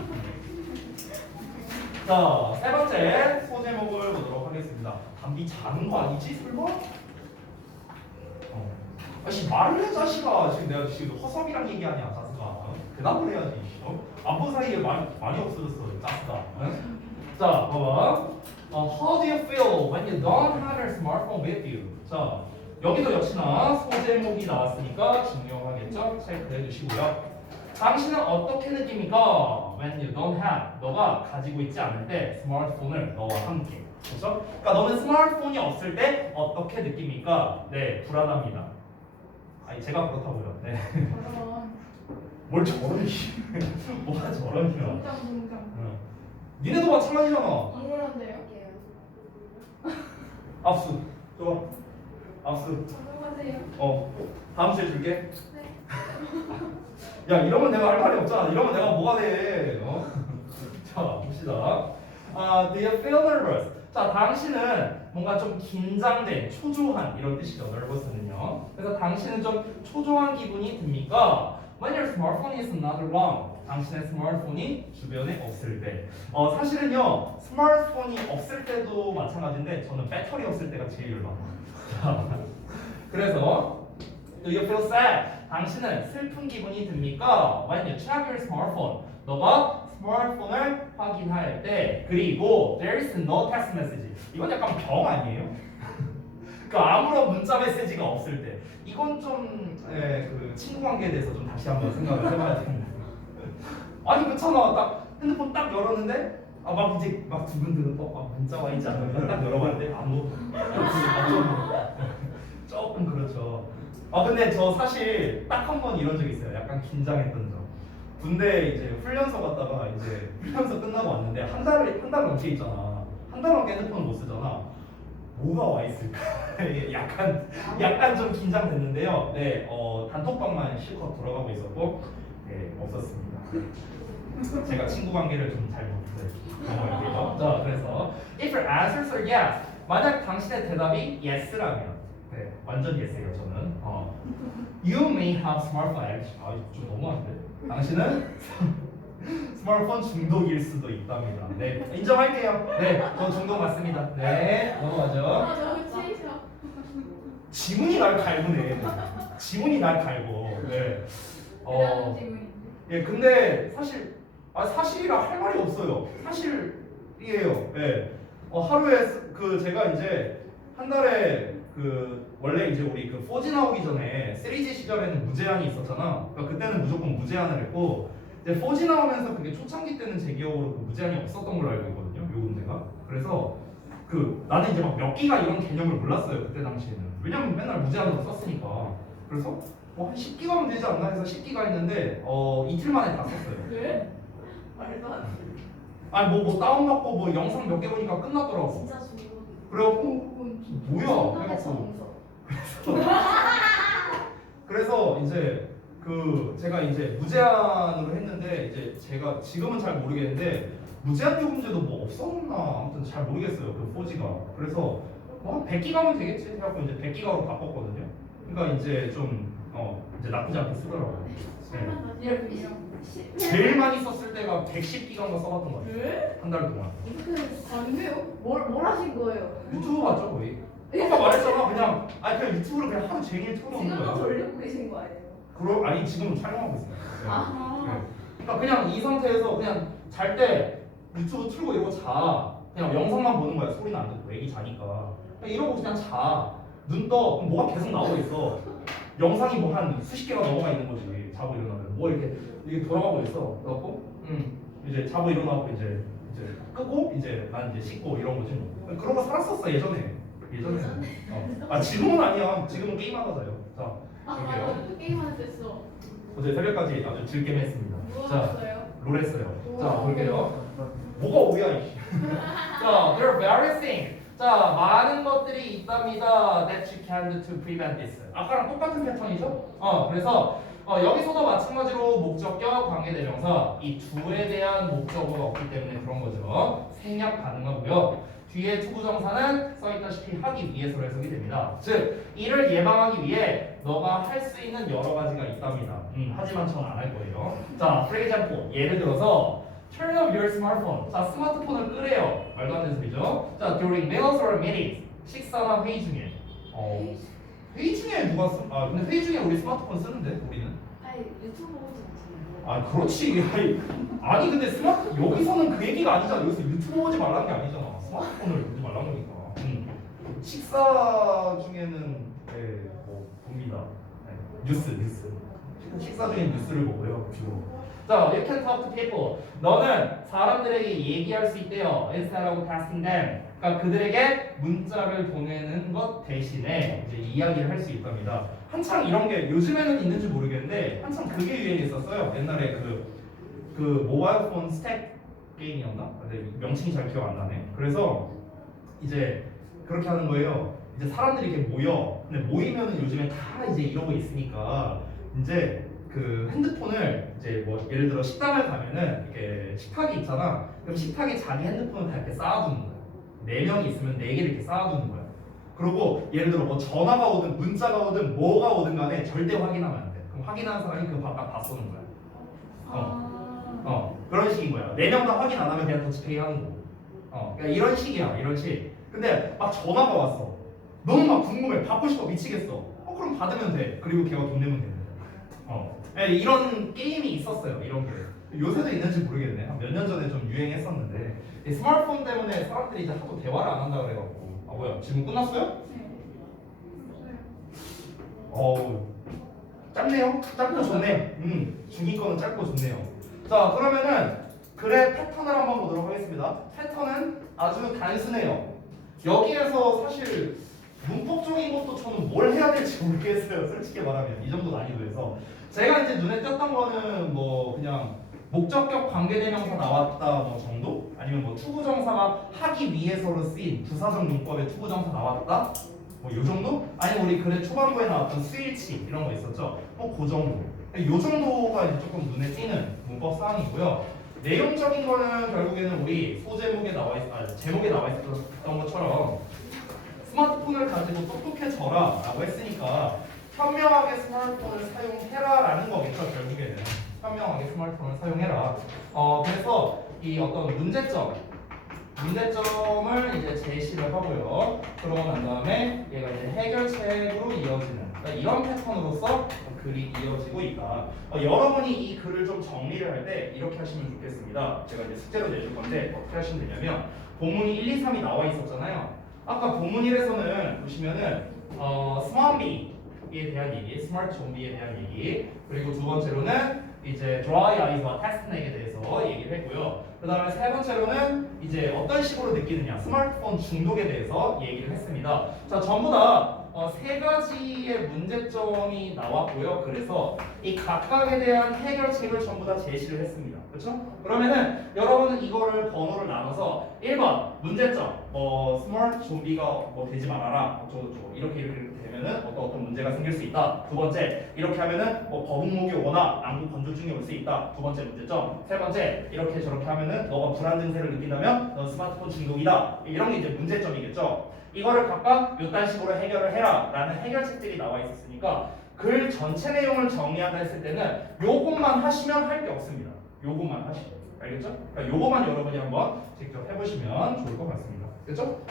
자, 세 번째 소제목을 보도록 하겠습니다. 담비 자는 거 아니지, 설마? 아씨 말을 해 자식아. 지금 내가 지금 허섭이랑 얘기하냐, 자스가. 대답을 해야지. 안 본 사이에 많이 없어졌어, 자스가. 자, 봐봐. How do you feel when you don't have your smartphone with you? 자, 여기도 역시나 소제목이 나왔으니까 중요하겠죠? 체크해 주시고요. 당신은 어떻게 느낍니까? When you don't have, 너가 가지고 있지 않을 때 스마트폰을 너와 함께. 그렇죠? 그러니까 너는 스마트폰이 없을 때 어떻게 느낍니까? 네, 불안합니다. 아니 제가 그렇다고요. 네. 저런 뭘 저러니? 뭐가 저러니야? 동장 응. 니네도 마찬가지잖아. 이해한대요? 압수. 좋아. 압수. 안녕하세요. 다음 주에 줄게. 네. 야 이러면 내가 할 말이 없잖아. 이러면 내가 뭐가 돼? 자 봅시다. Do you feel nervous? 자 당신은 뭔가 좀 긴장된, 초조한 이런 뜻이죠. nervous는요. 그래서 당신은 좀 초조한 기분이 듭니까? When your smartphone is not around. 당신의 스마트폰이 주변에 없을 때. 사실은요 스마트폰이 없을 때도 마찬가지인데 저는 배터리 없을 때가 제일 열받아요. 그래서 Do you feel sad? 당신은 슬픈 기분이 듭니까? When you check your smartphone. 너가 스마트폰을 확인할 때. 그리고 there is no text message. 이건 약간 병 아니에요? 그 아무런 문자 메시지가 없을 때. 이건 좀 그 친구 관계에 대해서 좀 다시 한번 생각을 해봐야 됩니다. 아니 그렇잖아. 딱 핸드폰 딱 열었는데 막 이제 막 두근두근 문자 와 있지 않으면 딱 열어봤는데 아무것도 조금 그렇죠. 근데 저 사실 딱 한 번 이런 적 있어요. 약간 긴장했던 적. 군대 이제 훈련소 갔다가 이제 훈련소 끝나고 왔는데 한 달 넘게 있잖아. 한 달 넘게 핸드폰을 못 쓰잖아. 뭐가 와 있을까? 약간 좀 긴장됐는데요. 네, 단톡방만 실컷 돌아가고 있었고, 네, 없었습니다. 제가 친구 관계를 좀 잘못 넘어갈게요. 자, 그래서 if your answers are yes, 만약 당신의 대답이 yes라면, 네, 완전 yes예요 저는. You may have smartphone addiction. 좀 너무한데. 당신은 스마트폰 중독일 수도 있답니다. 네, 인정할게요. 네, 저 중독 맞습니다. 네, 넘어가죠. 저는 치이셔. 지문이 날 갈구네. 지문이 날 갈고. 네. 대단한 질문인데. 예, 근데 사실이라 할 말이 없어요. 사실이에요. 예. 하루에 제가 이제 한 달에 원래 이제 우리 4G 나오기 전에 3G 시절에는 무제한이 있었잖아. 그러니까 그때는 무조건 무제한을 했고 이제 4G 나오면서 그게 초창기 때는 제 기억으로 무제한이 없었던 걸로 알고 있거든요. 요 군데가. 그래서 나는 이제 막 몇 기가 이런 개념을 몰랐어요. 그때 당시에는. 왜냐면 맨날 무제한으로 썼으니까. 그래서 한 10기가면 되지 않나 해서 10기가 했는데 이틀 만에 다 썼어요. 왜? 말도 안 돼. 아니 뭐 다운받고 뭐 영상 몇 개 보니까 끝났더라고. 진짜 중독. 그래갖고 뭐야 해갖고 그래서 이제 제가 이제 무제한으로 했는데 이제 제가 지금은 잘 모르겠는데 무제한 요금제도 뭐 없었나 아무튼 잘 모르겠어요. 4G가. 그래서 한 100기가면 되겠지 해갖고 이제 100기가로 바꿨거든요. 그러니까 이제 좀 이제 나쁘지 않게 쓰더라고요. 네. 이렇게요. 제일 많이 썼을 때가 110기가인가 써봤던 것 같아요. 왜? 한 달 동안. 안 돼요? 뭘 하신 거예요? 유튜브 봤죠 거의. 아까 말했잖아 그냥 그냥 유튜브를 그냥 하루 종일 틀어놓는 지금도 거야. 돌리고 계신 거 아니에요? 아니 지금은 촬영하고 있어요. 네. 아. 네. 그러니까 그냥 이 상태에서 그냥 잘 때 유튜브 틀고 이러고 자. 그냥 영상만 보는 거야. 소리는 안 듣고 애기 자니까. 그냥 이러고 그냥 자. 눈 떠. 그럼 뭐가 계속 나오고 있어. 영상이 뭐 한 수십 개가 넘어가 있는 거지. 자고 일어나면 뭐 이렇게 돌아가고 있어. 그래갖고 이제 자고 일어나고 이제 끄고 이제 난 이제 씻고 이런 거지 뭐. 그런 거 살았었어 예전에. 지금은 아니야. 지금은 게임하다 자요. 자, 볼게요. 맞아. 게임하는 데 써. 어제 새벽까지 아주 즐겜했습니다. 뭐 자, 하셨어요? 롤 했어요. 자, 우와. 볼게요. 뭐가 오야 이씨. 자, there are various things. 자, 많은 것들이 있답니다. That you can do to prevent this. 아까랑 똑같은 패턴이죠? 그래서 여기서도 마찬가지로 목적격, 관계대명사 이 둘에 대한 목적어가 없기 때문에 그런 거죠. 생략 가능하고요. 뒤에 투부정사는 써있다시피 하기 위해서로 해석이 됩니다. 즉, 이를 예방하기 위해 너가 할 수 있는 여러 가지가 있답니다. 하지만 저는 안 할 거예요. 자, for example, 예를 들어서 Turn off your smartphone. 자, 스마트폰을 끄래요. 말도 안 되는 소리죠. 자, during meals or meetings. 식사나 회의 중에. 회의 중에 근데 회의 중에 우리 스마트폰 쓰는데 우리는. 아니 유튜브 보지 않잖아요. 그렇지. 아니 근데 여기서는 그 얘기가 아니잖아. 여기서 유튜브 보지 말라는 게 아니잖아. 스마트폰을 보지 말라는 거니까. 식사 중에는 뉴스. 식사 중에 뉴스를 보고요. 주로. 자, you can talk to people. 너는 사람들에게 얘기할 수 있대요. Instead of tasking them. 그러니까 그들에게 문자를 보내는 것 대신에 이제 이야기를 할 수 있답니다. 한창 이런 게 요즘에는 있는지 모르겠는데 한창 그게 유행했었어요. 옛날에 그 모바일 폰 스택 게임이었나? 근데 명칭이 잘 기억 안 나네. 그래서 이제 그렇게 하는 거예요. 이제 사람들이 이렇게 모여. 근데 모이면은 요즘에 다 이제 이러고 있으니까 이제 그 핸드폰을 이제 뭐 예를 들어 식당을 가면은 이렇게 식탁이 있잖아. 그럼 식탁에 자기 핸드폰을 다 이렇게 쌓아두는 거야. 4명이 있으면 4개를 이렇게 쌓아두는 거야. 그리고 예를 들어 뭐 전화가 오든 문자가 오든 뭐가 오든 간에 절대 확인하면 안 돼. 그럼 확인하는 사람이 그 바깥 다 쏘는 거야. 그런 식인 거야. 4명 다 확인 안 하면 그냥 더치페이 하는 거고. 그러니까 이런 식이야. 이런 식. 근데 막 전화가 왔어. 너무 막 궁금해. 받고 싶어 미치겠어. 그럼 받으면 돼. 그리고 걔가 돈 내면 되는 거야. 이런 게임이 있었어요. 이런 게. 요새도 있는지 모르겠네. 한 몇 년 전에 좀 유행했었는데 이 스마트폰 때문에 사람들이 이제 하도 대화를 안 한다 그래갖고. 아 뭐야? 질문 끝났어요? 네. 어우 짧네요. 짧고 좋네. 중위 거는 짧고 좋네요. 자 그러면은 글의 패턴을 한번 보도록 하겠습니다. 패턴은 아주 단순해요. 여기에서 사실 문법적인 것도 저는 뭘 해야 될지 모르겠어요. 솔직히 말하면 이 정도 난이도에서 제가 이제 눈에 띄었던 거는 뭐 그냥 목적격 관계대명사 나왔다 뭐 정도? 아니면 뭐 투부정사가 하기 위해서로 쓰인 부사적 문법의 투부정사 나왔다? 뭐 요 정도? 아니면 우리 글의 초반부에 나왔던 스위치 이런 거 있었죠? 그 정도. 요 정도가 이제 조금 눈에 띄는 문법 사항이고요. 내용적인 거는 결국에는 우리 소제목에 제목에 나와 있었던 것처럼 스마트폰을 가지고 똑똑해져라 라고 했으니까 현명하게 스마트폰을 사용해라 라는 거겠죠. 결국에는 현명하게 스마트폰을 사용해라. 그래서 이 어떤 문제점을 이제 제시를 하고요. 그러고 난 다음에 얘가 이제 해결책으로 이어지는 그러니까 이런 패턴으로서 글이 이어지고 있다. 여러분이 이 글을 좀 정리를 할 때 이렇게 하시면 좋겠습니다. 제가 이제 숙제로 내줄 건데 어떻게 하시면 되냐면 본문이 1, 2, 3이 나와 있었잖아요. 아까 본문 1에서는 보시면은 스마트에 대한 얘기, 스마트 좀비에 대한 얘기, 그리고 두 번째로는 이제 dry eyes와 테스트넥에 대해서 얘기를 했고요. 그 다음에 세 번째로는 이제 어떤 식으로 느끼느냐, 스마트폰 중독에 대해서 얘기를 했습니다. 자, 전부 다 세 가지의 문제점이 나왔고요. 그래서 이 각각에 대한 해결책을 전부 다 제시를 했습니다. 그렇죠? 그러면은 여러분은 이거를 번호를 나눠서 1번 문제점, 스마트 좀비가 되지 말아라, 어쩌고저쩌고 이렇게 되면은 어떤 문제가 생길 수 있다. 두 번째, 이렇게 하면은 거북목이 오거나 안구 건조증이 올 수 있다. 두 번째 문제점. 세 번째, 이렇게 저렇게 하면은 너가 불안 증세를 느낀다면 너 스마트폰 중독이다. 이런 게 이제 문제점이겠죠. 이거를 각각 이딴 식으로 해결을 해라 라는 해결책들이 나와 있었으니까 글 전체 내용을 정리한다 했을 때는 요것만 하시면 할 게 없습니다. 요것만 하시면 알겠죠? 그러니까 요것만 여러분이 한번 직접 해보시면 좋을 것 같습니다. 그렇죠?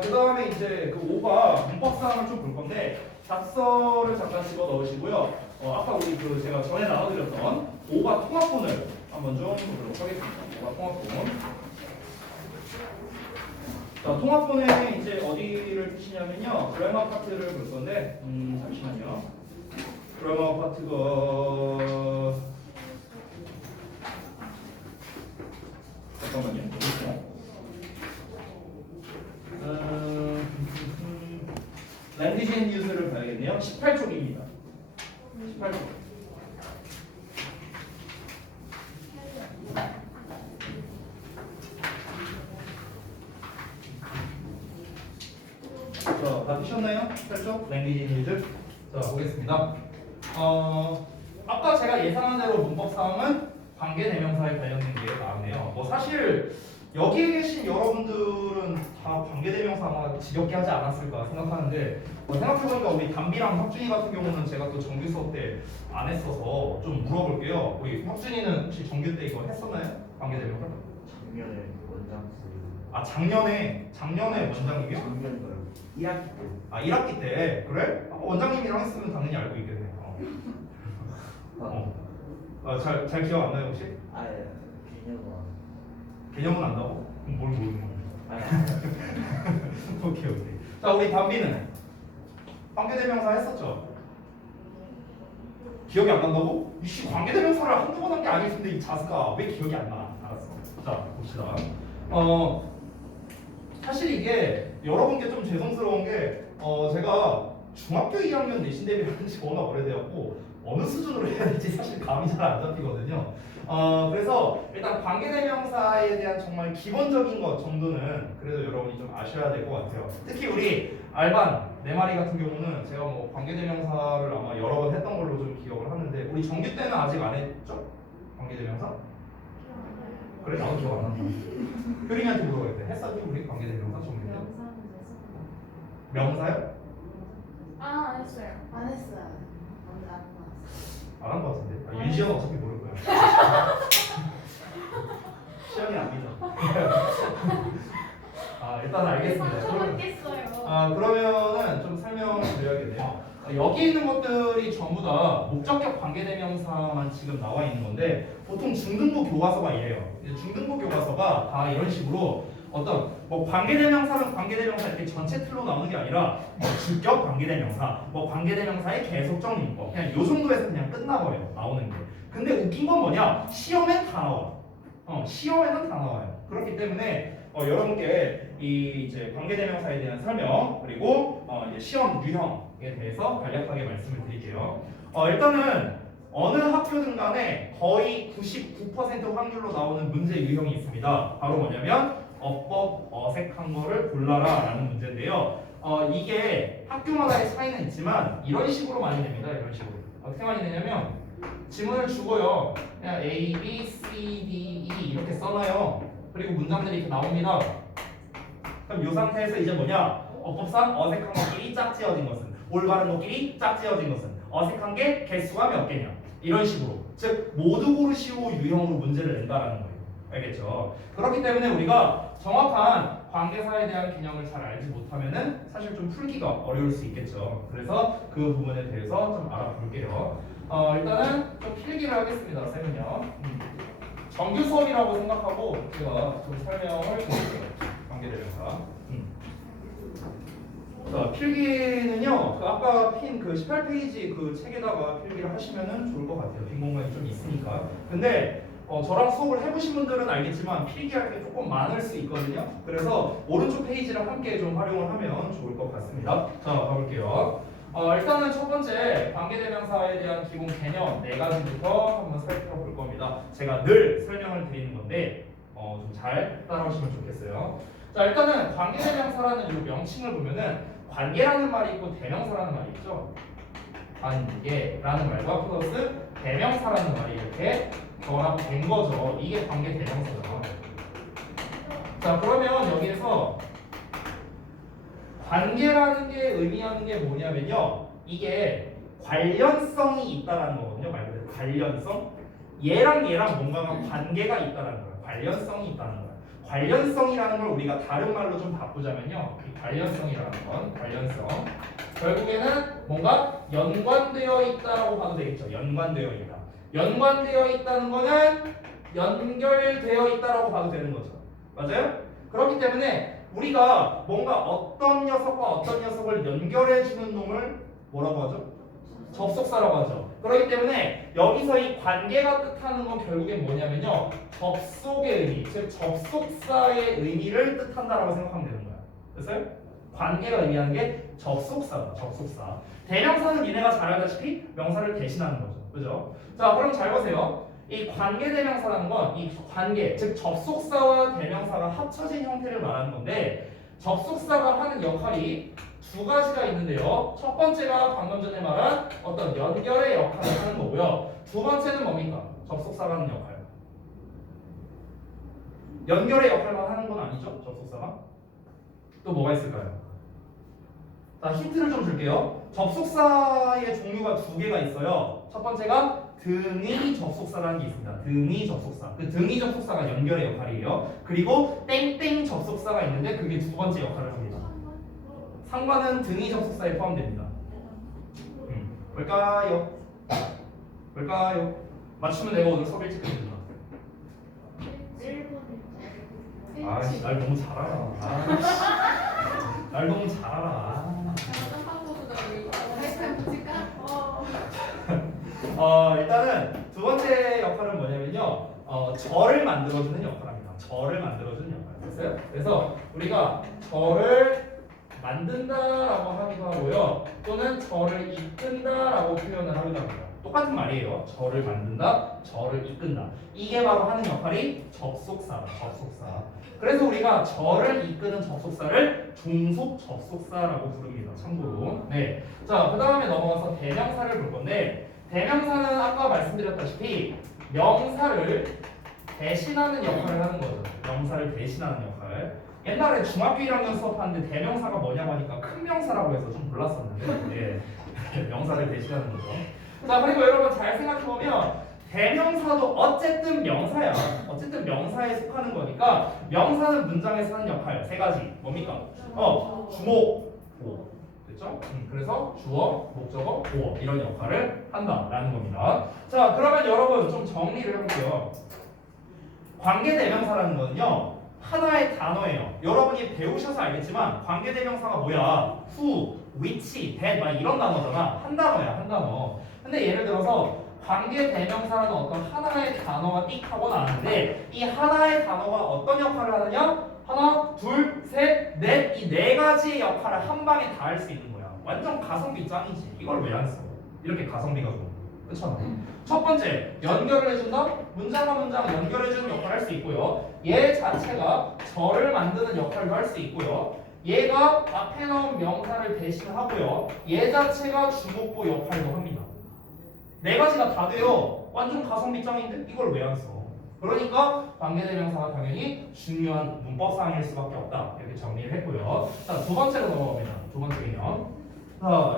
그 다음에 이제 그 5가 문법사항을 좀 볼 건데 작서를 잠깐 집어 넣으시고요. 아까 우리 제가 전에 나눠드렸던 5가 통합본을 한번 좀 보도록 하겠습니다. 5가 통합본. 자, 통합본에 이제 어디를 푸시냐면요. 그래머 파트를 볼 건데, 잠시만요. 그래머 파트가 잠깐만요. 랭귀지 앤 유즈를 봐야겠네요. 18쪽입니다. 18쪽. 자, 다 피셨나요? 18쪽 랭귀지 앤 유즈. 자, 보겠습니다. 아까 제가 예상한 대로 문법 사항은 관계 대명사에 관련된 게 나왔네요. 사실 여기에 계신 여러분들은 다 관계 대명사 아마 지겹게 하지 않았을까 생각하는데 생각해보니까 우리 담비랑 혁준이 같은 경우는 제가 또 정규 수업 때 안 했어서 좀 물어볼게요. 우리 혁준이는 혹시 정규 때 이거 했었나요? 관계 대명사? 작년에 원장 작년에 원장님이요? 작년도요. 1학기 때. 1학기 때 그래? 원장님이랑 했으면 당연히 알고 있겠네. 잘 기억 안 나요 혹시? 개념은 안다고? 그럼 뭘 모르는 거야? 오케이. 자, 우리 담비는 관계대명사 했었죠? 기억이 안 난다고? 이씨 관계대명사를 한두 번 한 게 아닐 텐데 이 자스가 왜 기억이 안 나? 알았어. 자 봅시다. 사실 이게 여러분께 좀 죄송스러운 게 제가 중학교 2학년 내신 대비를 한 지 워낙 오래되었고 어느 수준으로 해야 될지 사실 감이 잘 안 잡히거든요. 그래서 일단 관계대명사에 대한 정말 기본적인 것 정도는 그래도 여러분이 좀 아셔야 될 것 같아요. 특히 우리 알반 네 마리 같은 경우는 제가 뭐 관계대명사를 아마 여러 번 했던 걸로 좀 기억을 하는데 우리 정규 때는 아직 안 했죠? 관계대명사? 그래 나도 기억 안 난다. 효린이한테 물어봐야겠다. 했었니 우리 관계대명사 정규 때? 명사요? 아, 안 했어요. 안 했어요. 오늘 안 나왔어요. 안 한 것 같은데. 윤시현 어차피 모를 거야. 시현이 안 믿어. 일단 알겠습니다. 상처받겠어요. 그러면은 좀 설명을 드려야겠네요. 여기 있는 것들이 전부 다 목적격 관계대명사만 지금 나와 있는 건데 보통 중등부 교과서가 이래요. 중등부 교과서가 다 이런 식으로 어떤 뭐 관계대명사는 관계대명사 이렇게 전체 틀로 나오는 게 아니라 뭐 주격 관계대명사, 뭐 관계대명사의 계속적 용법 그냥 요 정도에서 그냥 끝나버려요. 나오는 게. 근데 웃긴 건 뭐냐? 시험엔 다 나와. 시험에는 다 나와요. 그렇기 때문에 여러분께 이 이제 관계대명사에 대한 설명 그리고 이제 시험 유형에 대해서 간략하게 말씀을 드릴게요. 일단은 어느 학교든 간에 거의 99% 확률로 나오는 문제 유형이 있습니다. 바로 뭐냐면 어법 어색한 거를 골라라 라는 문제인데요. 이게 학교마다의 차이는 있지만 이런 식으로 많이 됩니다. 이런 식으로. 어떻게 많이 되냐면 지문을 주고요. 그냥 A, B, C, D, E 이렇게 써놔요. 그리고 문장들이 이렇게 나옵니다. 그럼 이 상태에서 이제 뭐냐? 어법상 어색한 것끼리 짝지어진 것은 올바른 것끼리 짝지어진 것은 어색한 게 개수가 몇 개냐? 이런 식으로 즉 모두 고르시오 유형으로 문제를 낸다라는 거예요. 알겠죠? 그렇기 때문에 우리가 정확한 관계사에 대한 개념을 잘 알지 못하면은 사실 좀 풀기가 어려울 수 있겠죠. 그래서 그 부분에 대해서 좀 알아볼게요. 일단은 좀 필기를 하겠습니다. 쌤은요. 정규 수업이라고 생각하고 제가 좀 설명을 드릴게요. 관계대명사. 자, 필기는요. 그 아까 핀 그 18페이지 그 책에다가 필기를 하시면은 좋을 것 같아요. 빈 공간이 좀 있으니까. 근데 저랑 수업을 해보신 분들은 알겠지만 필기할 게 조금 많을 수 있거든요. 그래서 오른쪽 페이지랑 함께 좀 활용을 하면 좋을 것 같습니다. 자, 가볼게요. 일단은 첫 번째 관계대명사에 대한 기본 개념 4가지부터 한번 살펴볼 겁니다. 제가 늘 설명을 드리는 건데 좀 잘 따라오시면 좋겠어요. 자, 일단은 관계대명사라는 이 명칭을 보면은 관계라는 말이 있고 대명사라는 말이 있죠. 관계라는 말과 플러스 대명사라는 말이 이렇게 결합 된 거죠. 이게 관계대명사죠. 자, 그러면 여기에서 관계라는 게 의미하는 게 뭐냐면요. 이게 관련성이 있다라는 거거든요. 말 그대로 관련성. 얘랑 얘랑 뭔가가 관계가 있다라는 거예요. 관련성이 있다는 거예요. 관련성이라는 걸 우리가 다른 말로 좀 바꾸자면요. 이 관련성이라는 건 관련성. 결국에는 뭔가 연관되어 있다라고 봐도 되겠죠. 연관되어 있다. 연관되어 있다는 거는 연결되어 있다라고 봐도 되는 거죠. 맞아요? 그렇기 때문에 우리가 뭔가 어떤 녀석과 어떤 녀석을 연결해 주는 놈을 뭐라고 하죠? 접속사라고 하죠. 그렇기 때문에 여기서 이 관계가 뜻하는 건 결국엔 뭐냐면요. 접속의 의미, 즉 접속사의 의미를 뜻한다라고 생각하면 되는 거야. 됐어요? 관계가 의미하는 게 접속사다. 접속사. 대명사는 니네가 잘 알다시피 명사를 대신하는 거죠. 그죠? 자, 그럼 잘 보세요. 이 관계대명사라는 건 이 관계, 즉 접속사와 대명사가 합쳐진 형태를 말하는 건데 접속사가 하는 역할이 두 가지가 있는데요. 첫 번째가 방금 전에 말한 어떤 연결의 역할을 하는 거고요. 두 번째는 뭡니까? 접속사가 하는 역할. 연결의 역할만 하는 건 아니죠. 접속사가. 또 뭐가 있을까요? 자, 힌트를 좀 줄게요. 접속사의 종류가 두 개가 있어요. 첫 번째가 등위 접속사라는 게 있습니다. 등위 접속사. 그 등위 접속사가 연결의 역할이에요. 그리고 땡땡 접속사가 있는데 그게 두 번째 역할을 합니다. 상관은 등위 접속사에 포함됩니다. 뭘까요? 뭘까요? 맞추면 내가 오늘 수업 일찍 끝내준다. 아씨, 날 너무 잘 알아. 날 너무 잘 알아. 일단은 두 번째 역할은 뭐냐면요. 절을 만들어주는 역할입니다. 절을 만들어주는 역할. 됐어요? 그래서 우리가 절을 만든다라고 하기도 하고요. 또는 절을 이끈다라고 표현을 하기도 합니다. 똑같은 말이에요. 절을 만든다, 절을 이끈다. 이게 바로 하는 역할이 접속사다. 접속사. 그래서 우리가 절을 이끄는 접속사를 종속 접속사라고 부릅니다. 참고로. 네. 자, 그 다음에 넘어가서 대명사를 볼 건데, 대명사는 아까 말씀드렸다시피 명사를 대신하는 역할을 하는 거죠. 명사를 대신하는 역할. 옛날에 중학교 1학년 수업하는데 대명사가 뭐냐고 하니까 큰 명사라고 해서 좀 몰랐었는데, 예. 명사를 대신하는 거죠. 자, 그리고 여러분 잘 생각해보면 대명사도 어쨌든 명사야. 어쨌든 명사에 속하는 거니까 명사는 문장에서 하는 역할 세 가지. 뭡니까? 주목, 보어. 됐죠? 그래서 주어, 목적어, 보어 이런 역할을 한다라는 겁니다. 자, 그러면 여러분 좀 정리를 해볼게요. 관계대명사라는 거는요 하나의 단어예요. 여러분이 배우셔서 알겠지만 관계대명사가 뭐야? who, which, that 막 이런 단어잖아. 한 단어야, 한 단어. 근데 예를 들어서 관계대명사라는 어떤 하나의 단어가 띡 하고 나왔는데 이 하나의 단어가 어떤 역할을 하느냐? 하나, 둘, 셋, 넷 이 네 가지 역할을 한 방에 다 할 수 있는 거야. 완전 가성비 짱이지. 이걸 왜 안 써? 이렇게 가성비가 좋은 거. 그렇잖아. 첫 번째, 연결을 해준다? 문장과 문장 연결해주는 역할을 할 수 있고요. 얘 자체가 절을 만드는 역할도 할 수 있고요. 얘가 앞에 나온 명사를 대신하고요. 얘 자체가 주목보 역할도 합니다. 네 가지가 다 돼요. 완전 가성비 짱인데 이걸 왜 안 써? 그러니까 관계대명사가 당연히 중요한 문법사항일 수밖에 없다. 이렇게 정리를 했고요. 자, 두 번째로 넘어갑니다. 두 번째 개념.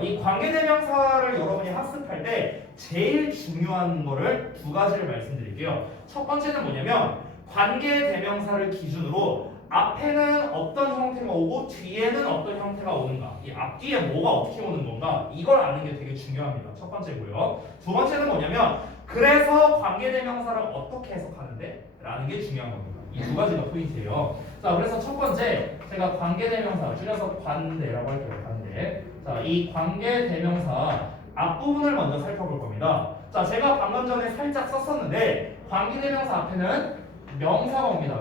이 관계대명사를 여러분이 학습할 때 제일 중요한 거를 두 가지를 말씀드릴게요. 첫 번째는 뭐냐면 관계대명사를 기준으로 앞에는 어떤 형태가 오고 뒤에는 어떤 형태가 오는가, 이 앞뒤에 뭐가 어떻게 오는 건가, 이걸 아는 게 되게 중요합니다. 첫 번째고요. 두 번째는 뭐냐면 그래서 관계대명사를 어떻게 해석하는데? 라는 게 중요한 겁니다. 이 두 가지가 포인트예요. 자, 그래서 첫 번째 제가 관계대명사 줄여서 관대라고 할게요. 관대. 자, 이 관계대명사 앞부분을 먼저 살펴볼 겁니다. 자, 제가 방금 전에 살짝 썼었는데 관계대명사 앞에는 명사가 옵니다.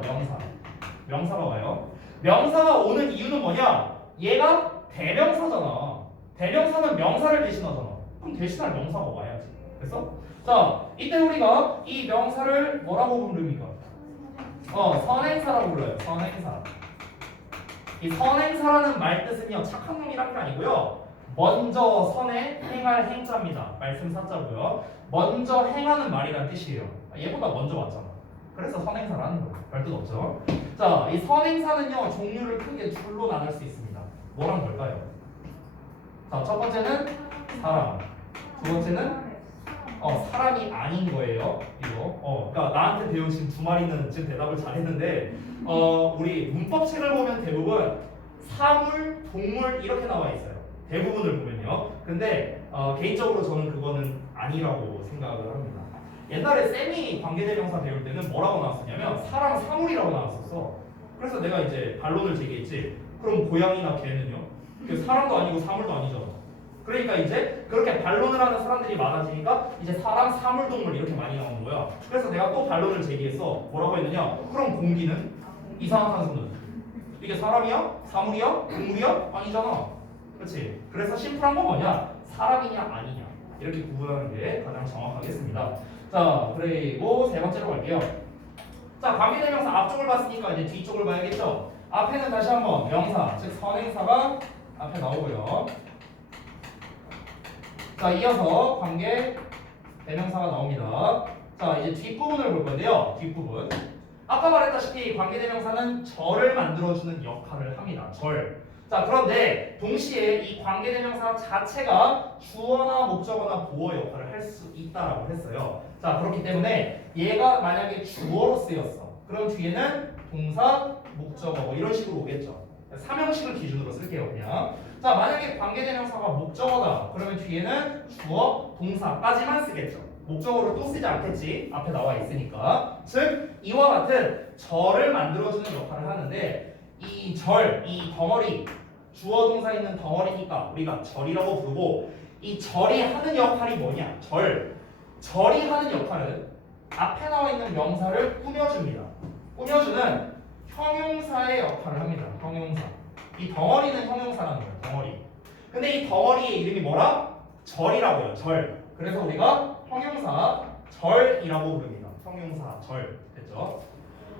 명사가 와요. 명사가 오는 이유는 뭐냐? 얘가 대명사잖아. 대명사는 명사를 대신하잖아. 그럼 대신할 명사가 와야지. 됐어? 자, 이때 우리가 이 명사를 뭐라고 부릅니까? 선행사라고 불러요. 선행사. 이 선행사라는 말 뜻은요 착한 놈이란 게 아니고요. 먼저 선에 행할 행자입니다. 말씀 사자고요. 먼저 행하는 말이란 뜻이에요. 얘보다 먼저 왔잖아. 그래서 선행사라는 거예요. 별 뜻 없죠. 자, 이 선행사는요 종류를 크게 둘로 나눌 수 있습니다. 뭐랑 뭘까요? 자, 첫 번째는 사람. 두 번째는 사람이 아닌 거예요. 이거. 그러니까 나한테 배운 지금 두 마리는 지금 대답을 잘했는데, 우리 문법책을 보면 대부분 사물, 동물 이렇게 나와 있어요. 대부분을 보면요. 근데 개인적으로 저는 그거는 아니라고 생각을 합니다. 옛날에 쌤이 관계대명사 배울 때는 뭐라고 나왔었냐면 사람, 사물이라고 나왔었어. 그래서 내가 이제 반론을 제기했지. 그럼 고양이나 개는요? 사람도 아니고 사물도 아니잖아. 그러니까 이제 그렇게 반론을 하는 사람들이 많아지니까 이제 사람, 사물, 동물 이렇게 많이 나오는 거야. 그래서 내가 또 반론을 제기했어. 뭐라고 했느냐? 그럼 공기는? 이산화탄소는? 이게 사람이야? 사물이야? 동물이야? 아니잖아. 그렇지? 그래서 심플한 건 뭐냐? 사람이냐 아니냐 이렇게 구분하는 게 가장 정확하겠습니다. 자, 그리고 세 번째로 갈게요. 자, 관계대명사 앞쪽을 봤으니까 이제 뒤쪽을 봐야겠죠? 앞에는 다시 한번 명사, 즉 선행사가 앞에 나오고요. 자, 이어서 관계 대명사가 나옵니다. 자, 이제 뒷부분을 볼 건데요. 뒷부분. 아까 말했다시피 관계 대명사는 절을 만들어주는 역할을 합니다. 절. 자, 그런데 동시에 이 관계 대명사 자체가 주어나 목적어나 보어 역할을 할 수 있다라고 했어요. 자, 그렇기 때문에 얘가 만약에 주어로 쓰였어. 그럼 뒤에는 동사, 목적어 뭐 이런 식으로 오겠죠. 삼형식을 기준으로 쓸게요, 그냥. 자, 만약에 관계대명사가 목적어다. 그러면 뒤에는 주어, 동사까지만 쓰겠죠. 목적어를 또 쓰지 않겠지. 앞에 나와 있으니까. 즉, 이와 같은 절을 만들어주는 역할을 하는데 이 절, 이 덩어리, 주어, 동사 있는 덩어리니까 우리가 절이라고 부르고 이 절이 하는 역할이 뭐냐? 절. 절이 하는 역할은 앞에 나와 있는 명사를 꾸며줍니다. 꾸며주는 형용사의 역할을 합니다. 형용사. 이 덩어리는 형용사라는 거예요. 덩어리. 근데 이 덩어리의 이름이 뭐라? 절이라고요. 절. 그래서 우리가 형용사 절이라고 부릅니다. 형용사 절. 됐죠?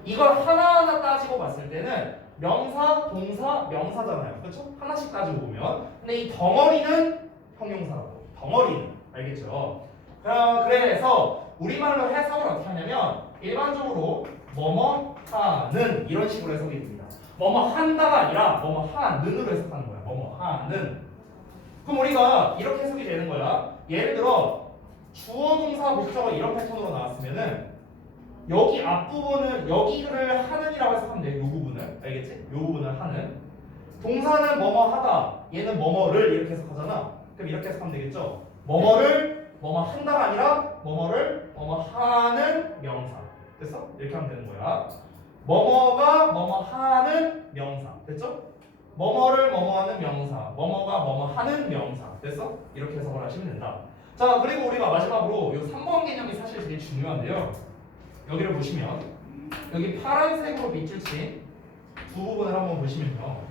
이걸 하나하나 따지고 봤을 때는 명사, 동사, 명사잖아요. 그렇죠? 하나씩 따지고 보면. 근데 이 덩어리는 형용사라고. 덩어리는. 알겠죠? 그래서 우리말로 해석을 어떻게 하냐면 일반적으로 뭐뭐 하는 이런 식으로 해석이 됩니다. 뭐뭐 한다가 아니라 뭐뭐 하는으로 해석하는 거야. 뭐뭐 하는. 그럼 우리가 이렇게 해석이 되는 거야. 예를 들어 주어 동사 목적어 이런 패턴으로 나왔으면은 여기 앞부분은 여기를 하는이라고 해석하면 돼. 요 부분을. 알겠지? 요 부분을 하는. 동사는 뭐뭐 하다. 얘는 뭐뭐를 이렇게 해석하잖아. 그럼 이렇게 해석하면 되겠죠? 뭐뭐를 뭐뭐 한다가 아니라 뭐뭐를 뭐뭐 하는 명사. 됐어? 이렇게 하면 되는 거야. 뭐뭐가 뭐뭐 하는 명사. 됐죠? 뭐뭐를 뭐뭐 하는 명사. 뭐뭐가 뭐뭐 하는 명사. 됐어? 이렇게 해석을 하시면 된다. 자, 그리고 우리가 마지막으로 이 3번 개념이 사실 되게 중요한데요. 여기를 보시면 여기 파란색으로 밑줄 친 두 부분을 한번 보시면요.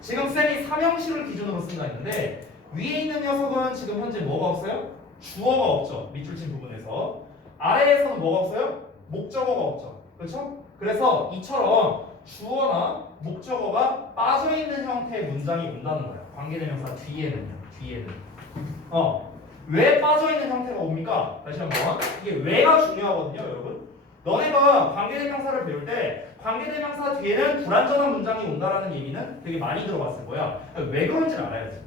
지금 쌤이 삼형식을 기준으로 쓴다 했는데 위에 있는 녀석은 지금 현재 뭐가 없어요? 주어가 없죠. 밑줄 친 부분에서. 아래에서는 뭐가 없어요? 목적어가 없죠. 그렇죠? 그래서 이처럼 주어나 목적어가 빠져있는 형태의 문장이 온다는 거예요. 관계대명사 뒤에는요. 뒤에는. 왜 빠져있는 형태가 옵니까? 다시 한번. 이게 왜가 중요하거든요, 여러분. 너네가 관계대명사를 배울 때 관계대명사 뒤에는 불완전한 문장이 온다라는 얘기는 되게 많이 들어봤을 거야. 왜 그런지를 알아야지.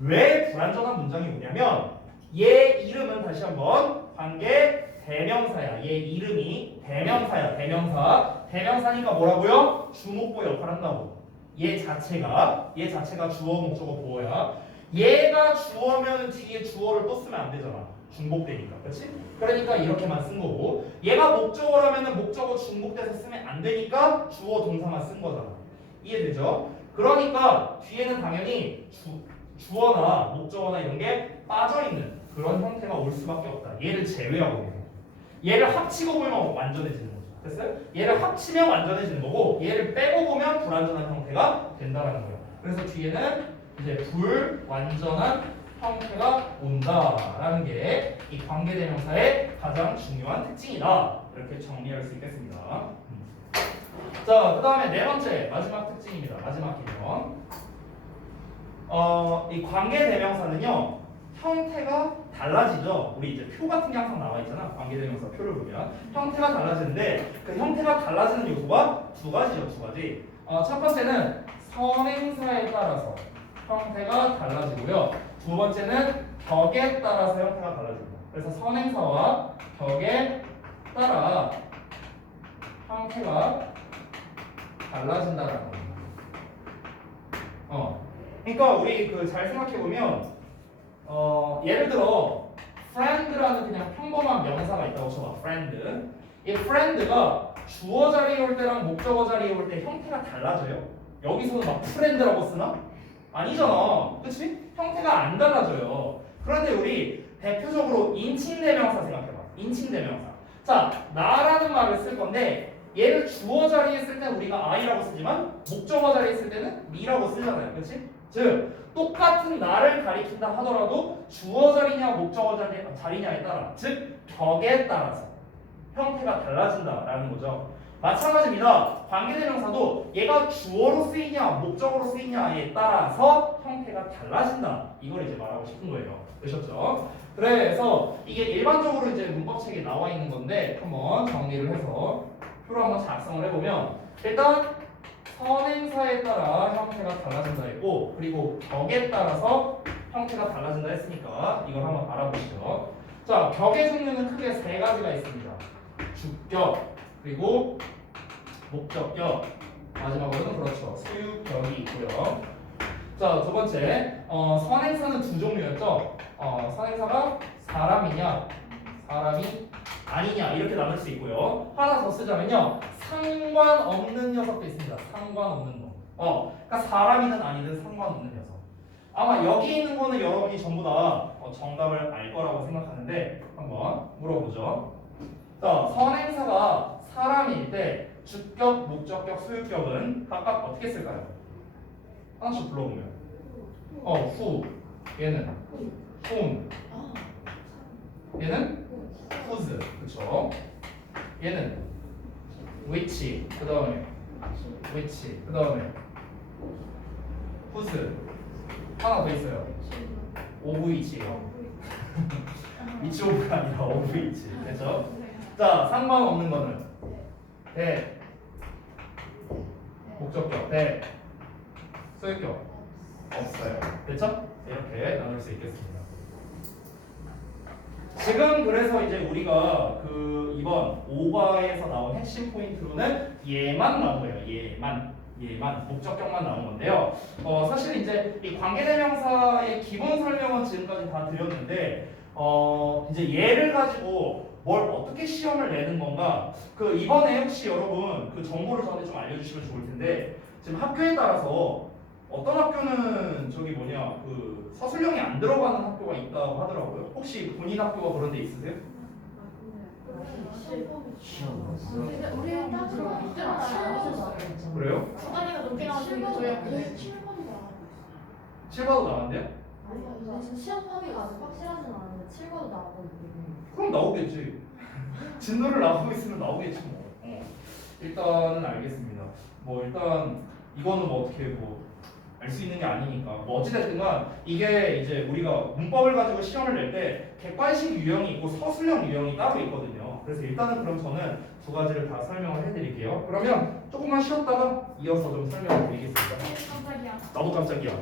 왜 불완전한 문장이 오냐면 얘 이름은 다시 한번 관계대명사야. 얘 이름이 대명사야. 대명사. 대명사니까 뭐라고요? 주목보 역할을 한다고. 얘 자체가 주어 목적어 보어야. 얘가 주어면 뒤에 주어를 또 쓰면 안 되잖아. 중복되니까. 그렇지? 그러니까 이렇게만 쓴 거고 얘가 목적어라면 목적어 중복돼서 쓰면 안 되니까 주어 동사만 쓴 거잖아. 이해되죠? 그러니까 뒤에는 당연히 주어나 목적어나 이런 게 빠져있는 그런 형태가 올 수밖에 없다. 얘를 제외하고 얘를 합치고 보면 완전해지는 거죠. 됐어요? 얘를 합치면 완전해지는 거고 얘를 빼고 보면 불완전한 형태가 된다라는 거예요. 그래서 뒤에는 이제 불완전한 형태가 온다라는 게 이 관계대명사의 가장 중요한 특징이다. 이렇게 정리할 수 있겠습니다. 자, 그 다음에 네 번째 마지막 특징입니다. 마지막 개념. 이 관계대명사는요 형태가 달라지죠. 우리 이제 표 같은 게 항상 나와 있잖아. 관계대명사 표를 보면 형태가 달라지는데 그 형태가 달라지는 요소가 두 가지죠. 두 가지. 첫 번째는 선행사에 따라서 형태가 달라지고요. 두 번째는 격에 따라서 형태가 달라집니다. 그래서 선행사와 격에 따라 형태가 달라진다는 겁니다. 그러니까 우리 잘 생각해 보면 예를 들어 friend라는 그냥 평범한 명사가 있다고 쳐봐. friend. 이 friend가 주어 자리에 올 때랑 목적어 자리에 올 때 형태가 달라져요. 여기서는 막 friend라고 쓰나? 아니잖아. 그치? 형태가 안 달라져요. 그런데 우리 대표적으로 인칭대명사 생각해봐. 인칭대명사. 자, 나라는 말을 쓸 건데 얘를 주어 자리에 쓸 때는 우리가 I라고 쓰지만 목적어 자리에 쓸 때는 me라고 쓰잖아요. 그치? 즉 똑같은 나를 가리킨다 하더라도 주어 자리냐 목적어 자리냐에 따라 즉 격에 따라서 형태가 달라진다라는 거죠. 마찬가지입니다. 관계대명사도 얘가 주어로 쓰이냐 목적어로 쓰이냐에 따라서 형태가 달라진다. 이걸 이제 말하고 싶은 거예요. 되셨죠? 그래서 이게 일반적으로 이제 문법책에 나와 있는 건데 한번 정리를 해서 표로 한번 작성을 해보면 일단 선행사에 따라 형태가 달라진다 했고 그리고 격에 따라서 형태가 달라진다 했으니까 이걸 한번 알아보시죠. 자, 격의 종류는 크게 세 가지가 있습니다. 주격 그리고 목적격 마지막으로는 그렇죠. 수유격이 있고요. 자, 두 번째 선행사는 두 종류였죠. 선행사가 사람이냐 사람이 아니냐 이렇게 나눌 수 있고요. 하나 더 쓰자면요. 상관없는 녀석도 있습니다. 상관없는 놈. 그러니까 사람이든 아니든 상관없는 녀석. 아마 여기 있는 거는 여러분이 전부 다 정답을 알 거라고 생각하는데 한번 한번 물어보죠. 자, 선행사가 사람일 때 주격, 목적격, 소유격은 각각 어떻게 쓸까요? 하나씩 불러보면 who 얘는 whom 얘는 whose 그쵸? 얘는 which 그 다음에 which 그 다음에 whose 하나 더 있어요. of which예요. which of가 아니라 of which 그쵸? 자, 상관없는 거는 대 목적격 대 소유격 없어요. 됐죠? 이렇게 나눌 수 있겠습니다. 지금 그래서 이제 우리가 그 이번 5과에서 나온 핵심 포인트로는 얘만 나온 거예요. 얘만 목적격만 나온 건데요. 사실 이제 이 관계대명사의 기본 설명은 지금까지 다 드렸는데 이제 얘를 가지고 뭘 어떻게 시험을 내는 건가? 그 이번에 혹시 여러분 그 정보를 저한테 좀 알려주시면 좋을 텐데 지금 학교에 따라서 어떤 학교는 저기 뭐냐 그 서술형이 안 들어가는 학교가 있다고 하더라고요. 혹시 본인 학교가 그런 데 있으세요? 시험 근데 우리 딱 들어가서 그래요? 주단위가 높게 나오는 저희 학교는 7과도 나왔는데요? 시험 범위가 아직 확실하진 않은데 7과도 나오고 있고. 그럼 나오겠지. 진도를 나오고 있으면 나오겠지 뭐. 일단은 알겠습니다. 뭐 일단 이거는 뭐 어떻게 뭐 알 수 있는 게 아니니까 뭐 어찌됐든간 이게 이제 우리가 문법을 가지고 시험을 낼 때 객관식 유형이 있고 서술형 유형이 따로 있거든요. 그래서 일단은 그럼 저는 두 가지를 다 설명을 해드릴게요. 그러면 조금만 쉬었다가 이어서 좀 설명을 드리겠습니다. 깜짝이야. 나도 깜짝이야.